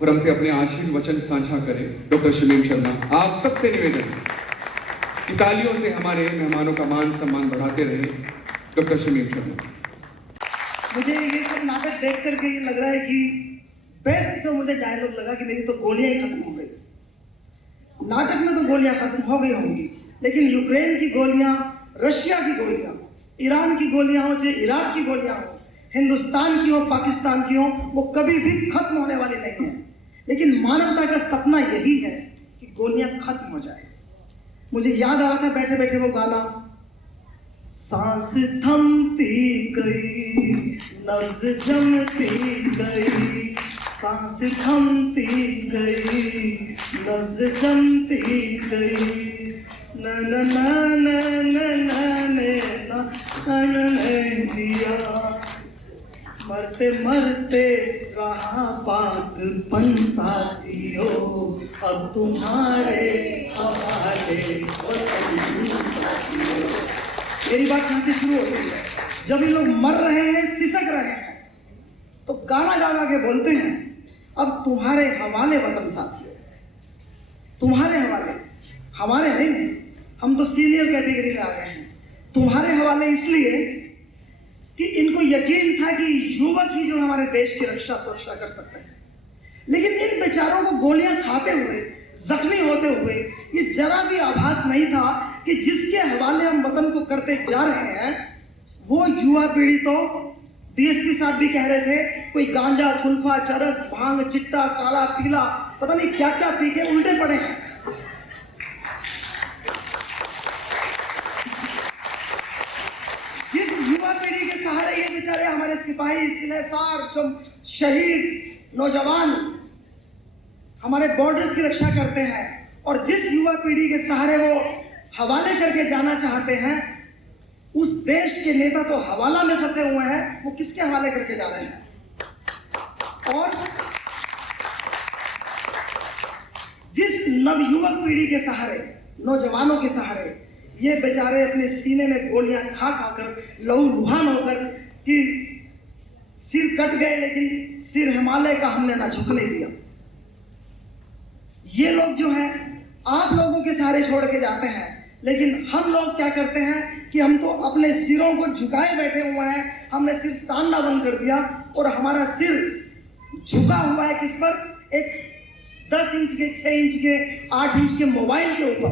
और हमसे अपने आशीर्वचन साझा करें। डॉक्टर शमीम शर्मा, आप सबसे निवेदन है कि तालियों से हमारे मेहमानों का मान सम्मान बढ़ाते रहे। डॉक्टर शमीम शर्मा। मुझे ये सब नाटक देख करके ये लग रहा है कि बेस्ट जो मुझे डायलॉग लगा कि मेरी तो गोलियां ही खत्म हो गई। नाटक में तो गोलियां खत्म हो गई होंगी, लेकिन यूक्रेन की गोलियां, रशिया की गोलियां, ईरान की गोलियां हो, चाहे इराक की गोलियां हो, हिंदुस्तान की हो, पाकिस्तान की हो, वो कभी भी खत्म होने वाली नहीं है। लेकिन मानवता का सपना यही है कि गोलियां खत्म हो जाए। मुझे याद आ रहा था बैठे बैठे वो गाना, सांस थमती गई, नब्ज जमती गई, सांस थमती गई, नब्ज जमती गई, न न न न न न न दिया, मरते मरते रहा पाकपन साथियों, अब तुम्हारे हवाले साथियों। मेरी बात कहां से शुरू होती है? जब ये लोग मर रहे हैं, सिसक रहे हैं, तो गाना गा गा के बोलते हैं, अब तुम्हारे हवाले वतन साथियों, तुम्हारे हवाले, हमारे नहीं, हम तो सीनियर कैटेगरी में आ गए हैं। तुम्हारे हवाले इसलिए कि इनको यकीन था कि युवक ही जो हमारे देश की रक्षा सुरक्षा कर सकते हैं। लेकिन इन बेचारों को गोलियां खाते हुए, जख्मी होते हुए ये जरा भी आभास नहीं था कि जिसके हवाले हम वतन को करते जा रहे हैं वो युवा पीढ़ी तो डीएसपी साहब भी कह रहे थे, कोई गांजा, सुल्फा, चरस, भांग, चिट्टा, काला, पीला, पता नहीं क्या क्या पी के उल्टे पड़े हैं। जिस युवा पीढ़ी के सहारे ये बेचारे हमारे सिपाही, सिलहसार, शहीद नौजवान हमारे बॉर्डर्स की रक्षा करते हैं, और जिस युवा पीढ़ी के सहारे वो हवाले करके जाना चाहते हैं, उस देश के नेता तो हवाला में फंसे हुए हैं, वो किसके हवाले करके जा रहे हैं? और जिस नवयुवक पीढ़ी के सहारे, नौजवानों के सहारे ये बेचारे अपने सीने में गोलियां खा खा कर लहूलुहान होकर कि सिर कट गए, लेकिन सिर हिमालय का हमने ना झुकने दिया। ये लोग जो हैं आप लोगों के सहारे छोड़ के जाते हैं, लेकिन हम लोग क्या करते हैं कि हम तो अपने सिरों को झुकाए बैठे हुए हैं, हमने सिर तानना बंद कर दिया और हमारा सिर झुका हुआ है किस पर? एक 10 इंच के, 6 इंच के, 8 इंच के मोबाइल के ऊपर।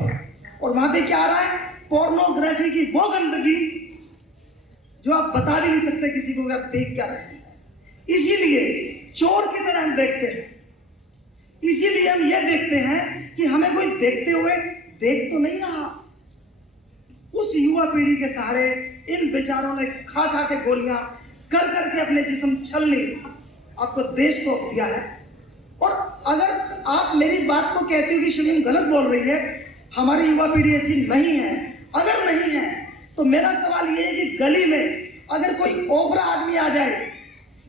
और वहां पे क्या आ रहा है? पोर्नोग्राफी की वो गंदगी जो आप बता भी नहीं सकते किसी को कि आप देख क्या रहे हैं। इसीलिए चोर की तरह हम देखते हैं, इसीलिए हम ये देखते हैं कि हमें कोई देखते हुए देख तो नहीं रहा। उस युवा पीढ़ी के सहारे इन बेचारों ने खा खा के गोलियां कर करके अपने जिस्म छलनी आपको देश सौंप दिया है। और अगर आप मेरी बात को कहते हो कि शमीम गलत बोल रही है, हमारी युवा पीढ़ी ऐसी नहीं है, अगर नहीं है तो मेरा सवाल ये है कि गली में अगर कोई ओबरा आदमी आ जाए,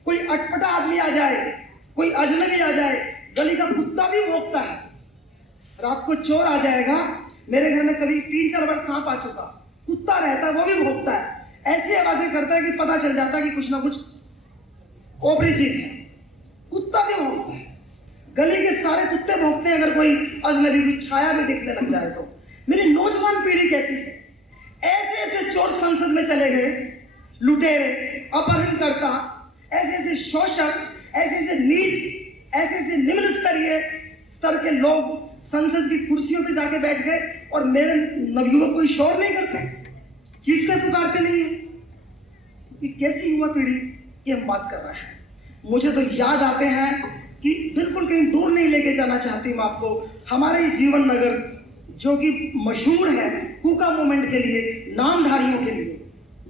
कोई अटपटा आदमी आ जाए, कोई अजनबी आ जाए, गली का कुत्ता भी भौंकता है। रात को चोर आ जाएगा, मेरे घर में कभी 3-4 बार सांप आ चुका, कुत्ता रहता है वो भी भौंकता है, ऐसी आवाजें करता है कि पता चल जाता है कि कुछ ना कुछ ओबरी चीज है। कुत्ता भी भौंकता है, गली के सारे कुत्ते भौंकते हैं अगर कोई अजनबी की छाया भी दिखने लग जाए तो। मेरी नौजवान पीढ़ी कैसी है? ऐसे ऐसे चोर संसद में चले गए, लुटेरे, अपहरणकर्ता, ऐसे ऐसे शोषक, ऐसे ऐसे नीच, ऐसे ऐसे निम्न स्तर के लोग संसद की कुर्सियों पे जाके बैठ गए और मेरे नवयुवक कोई शोर नहीं करते, चीखते पुकारते नहीं है। ये कैसी युवा पीढ़ी की हम बात कर रहे हैं? मुझे तो याद आते हैं कि बिल्कुल कहीं दूर नहीं लेके जाना चाहती मैं आपको, हमारे जीवन नगर जो कि मशहूर है कूका मूवमेंट के लिए, नामधारियों के लिए।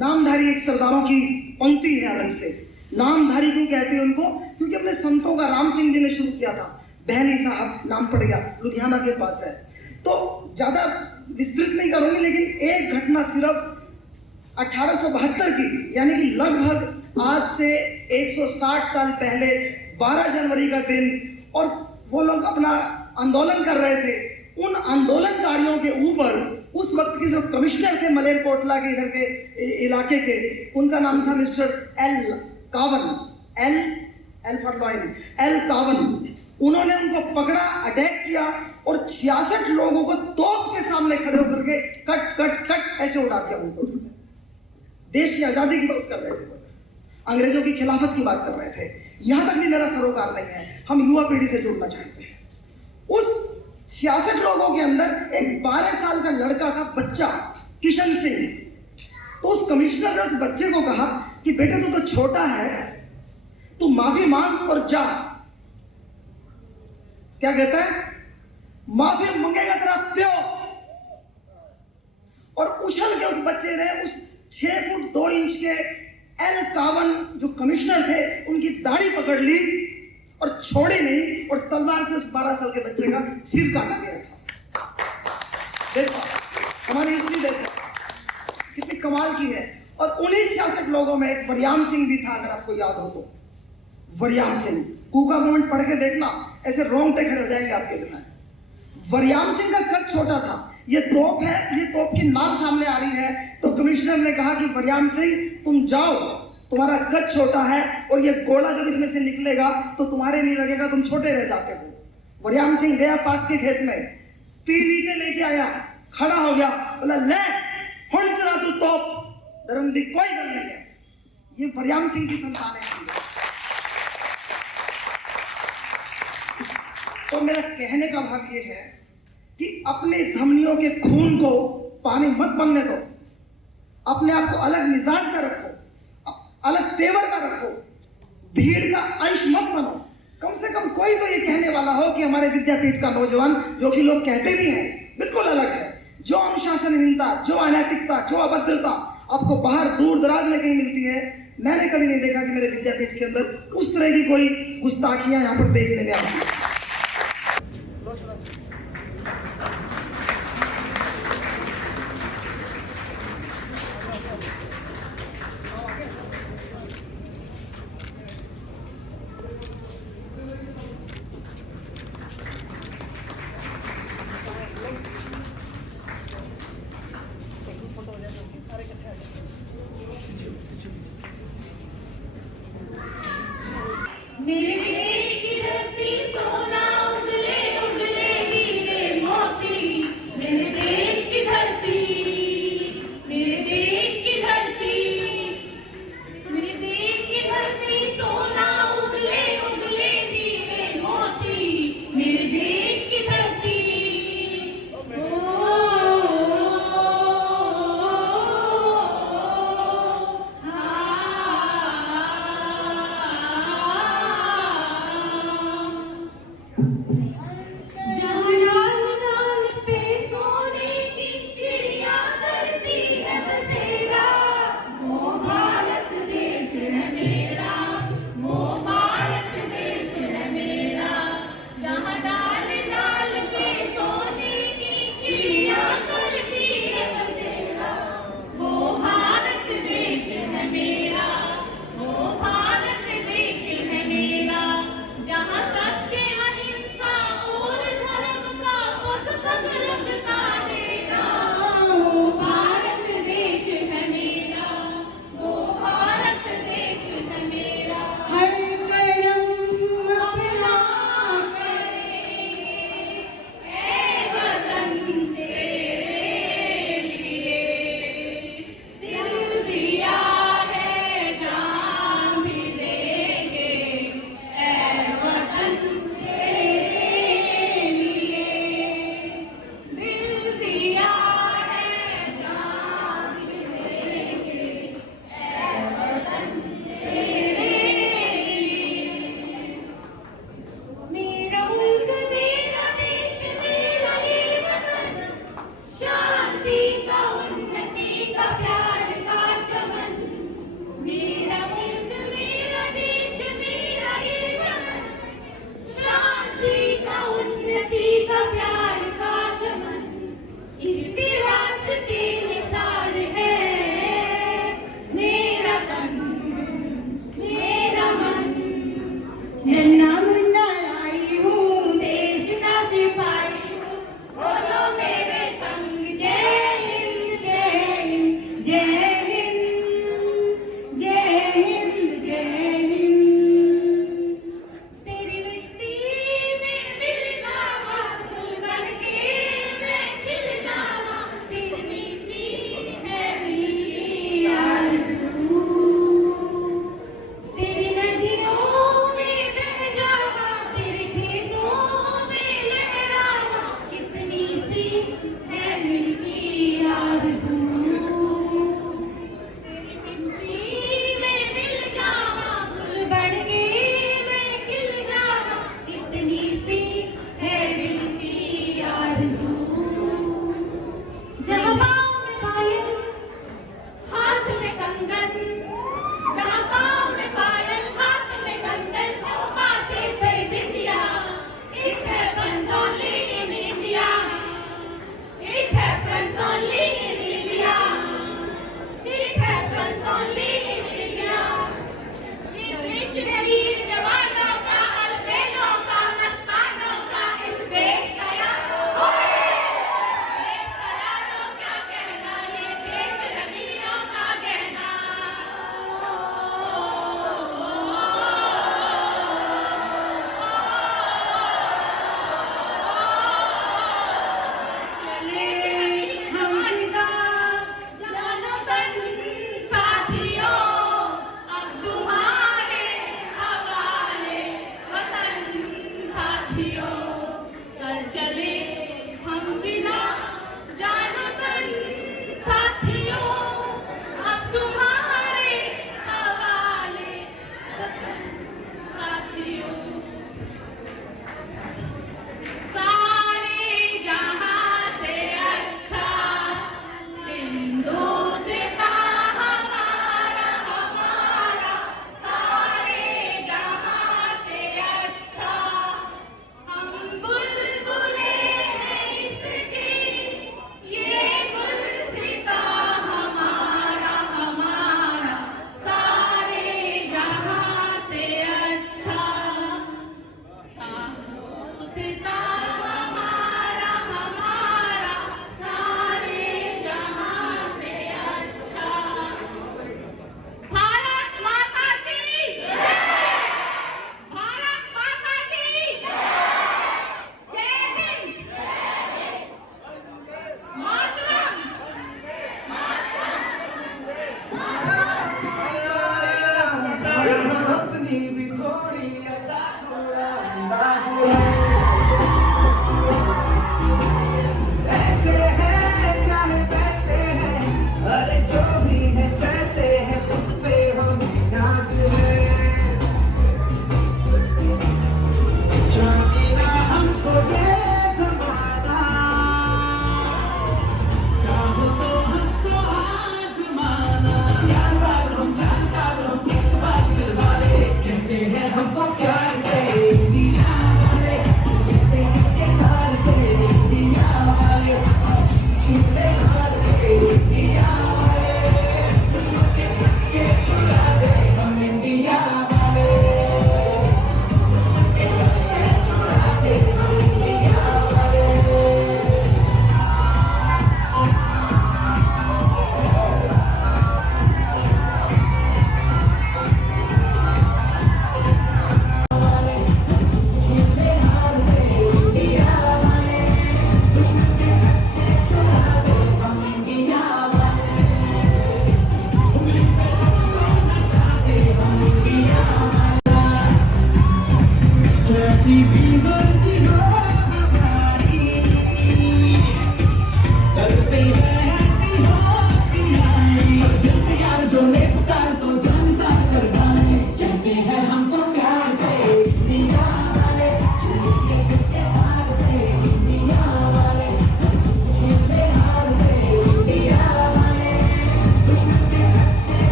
नामधारी एक सरदारों की पंक्ति है अलग से। नामधारी क्यों कहते हैं उनको? क्योंकि अपने संतों का राम सिंह जी ने शुरू किया था, बहनी साहब नाम पड़ गया, लुधियाना के पास है। तो ज्यादा विस्तृत नहीं करूंगी, लेकिन एक घटना सिर्फ 1872 की, यानी कि लगभग आज से 160 साल पहले 12 जनवरी का दिन, और वो लोग अपना आंदोलन कर रहे थे। उन आंदोलनकारियों के ऊपर उस वक्त के जो कमिश्नर थे मलेरकोटला के इधर के इलाके के, उनका नाम था मिस्टर एल कावन, एल फॉर लॉयन, एल कावन। उन्होंने उनको पकड़ा, अटैक किया और 66 लोगों को तोप के सामने खड़े होकर के कट कट कट ऐसे उड़ा दिया उनको। देश की आजादी की बात कर रहे थे, अंग्रेजों की खिलाफत की बात कर रहे थे। यहां तक भी मेरा सरोकार नहीं है, हम युवा पीढ़ी से जुड़ना चाहते हैं। उस 66 लोगों के अंदर एक 12 साल का लड़का था, बच्चा किशन सिंह। तो उस कमिश्नर ने उस बच्चे को कहा कि बेटे तू तो छोटा है, तू माफी मांग और जा। क्या कहता है? माफी मांगेगा तेरा प्यो। और उछल के उस बच्चे ने उस 6 फुट 2 इंच के एल कावन जो कमिश्नर थे उनकी दाढ़ी पकड़ ली और छोड़ी नहीं, और तलवार से उस 12 साल के बच्चे का सिर काटा गया था। देखो हमारी हिस्ट्री देखो कितनी कमाल की है। और उन्हीं 66 लोगों में एक वरियाम सिंह भी था, अगर आपको याद हो तो। वरियाम सिंह, कूका मूवमेंट पढ़ के देखना, ऐसे रोंगटे खड़े हो जाएंगे आपके लिए। वरियाम सिंह का कद छोटा था। ये तोप है, ये तोप की नाक सामने आ रही है, तो कमिश्नर ने कहा कि वरियाम सिंह तुम जाओ, तुम्हारा कद छोटा है और ये गोला जब इसमें से निकलेगा तो तुम्हारे नहीं लगेगा, तुम छोटे रह जाते हो। वरियाम सिंह गया पास के खेत में, 3 ईंटें लेके आया, खड़ा हो गया, बोला ले हुण चला तू तोप, धर्म दी कोई गल नहीं है। ये वरियाम सिंह की संतान है। तो मेरा कहने का भाव ये है कि अपने धमनियों के खून को पानी मत बनने दो, अपने आप को अलग मिजाज का रखो, अलग तेवर का रखो, भीड़ का अंश मत बनो। कम से कम कोई तो ये कहने वाला हो कि हमारे विद्यापीठ का नौजवान, जो कि लोग कहते भी हैं, बिल्कुल अलग है। जो अनुशासनहीनता, जो अनैतिकता, जो अभद्रता आपको बाहर दूर दराज में कहीं मिलती है, मैंने कभी नहीं देखा कि मेरे विद्यापीठ के अंदर उस तरह की कोई गुस्ताखियां यहाँ पर देखने में आती है।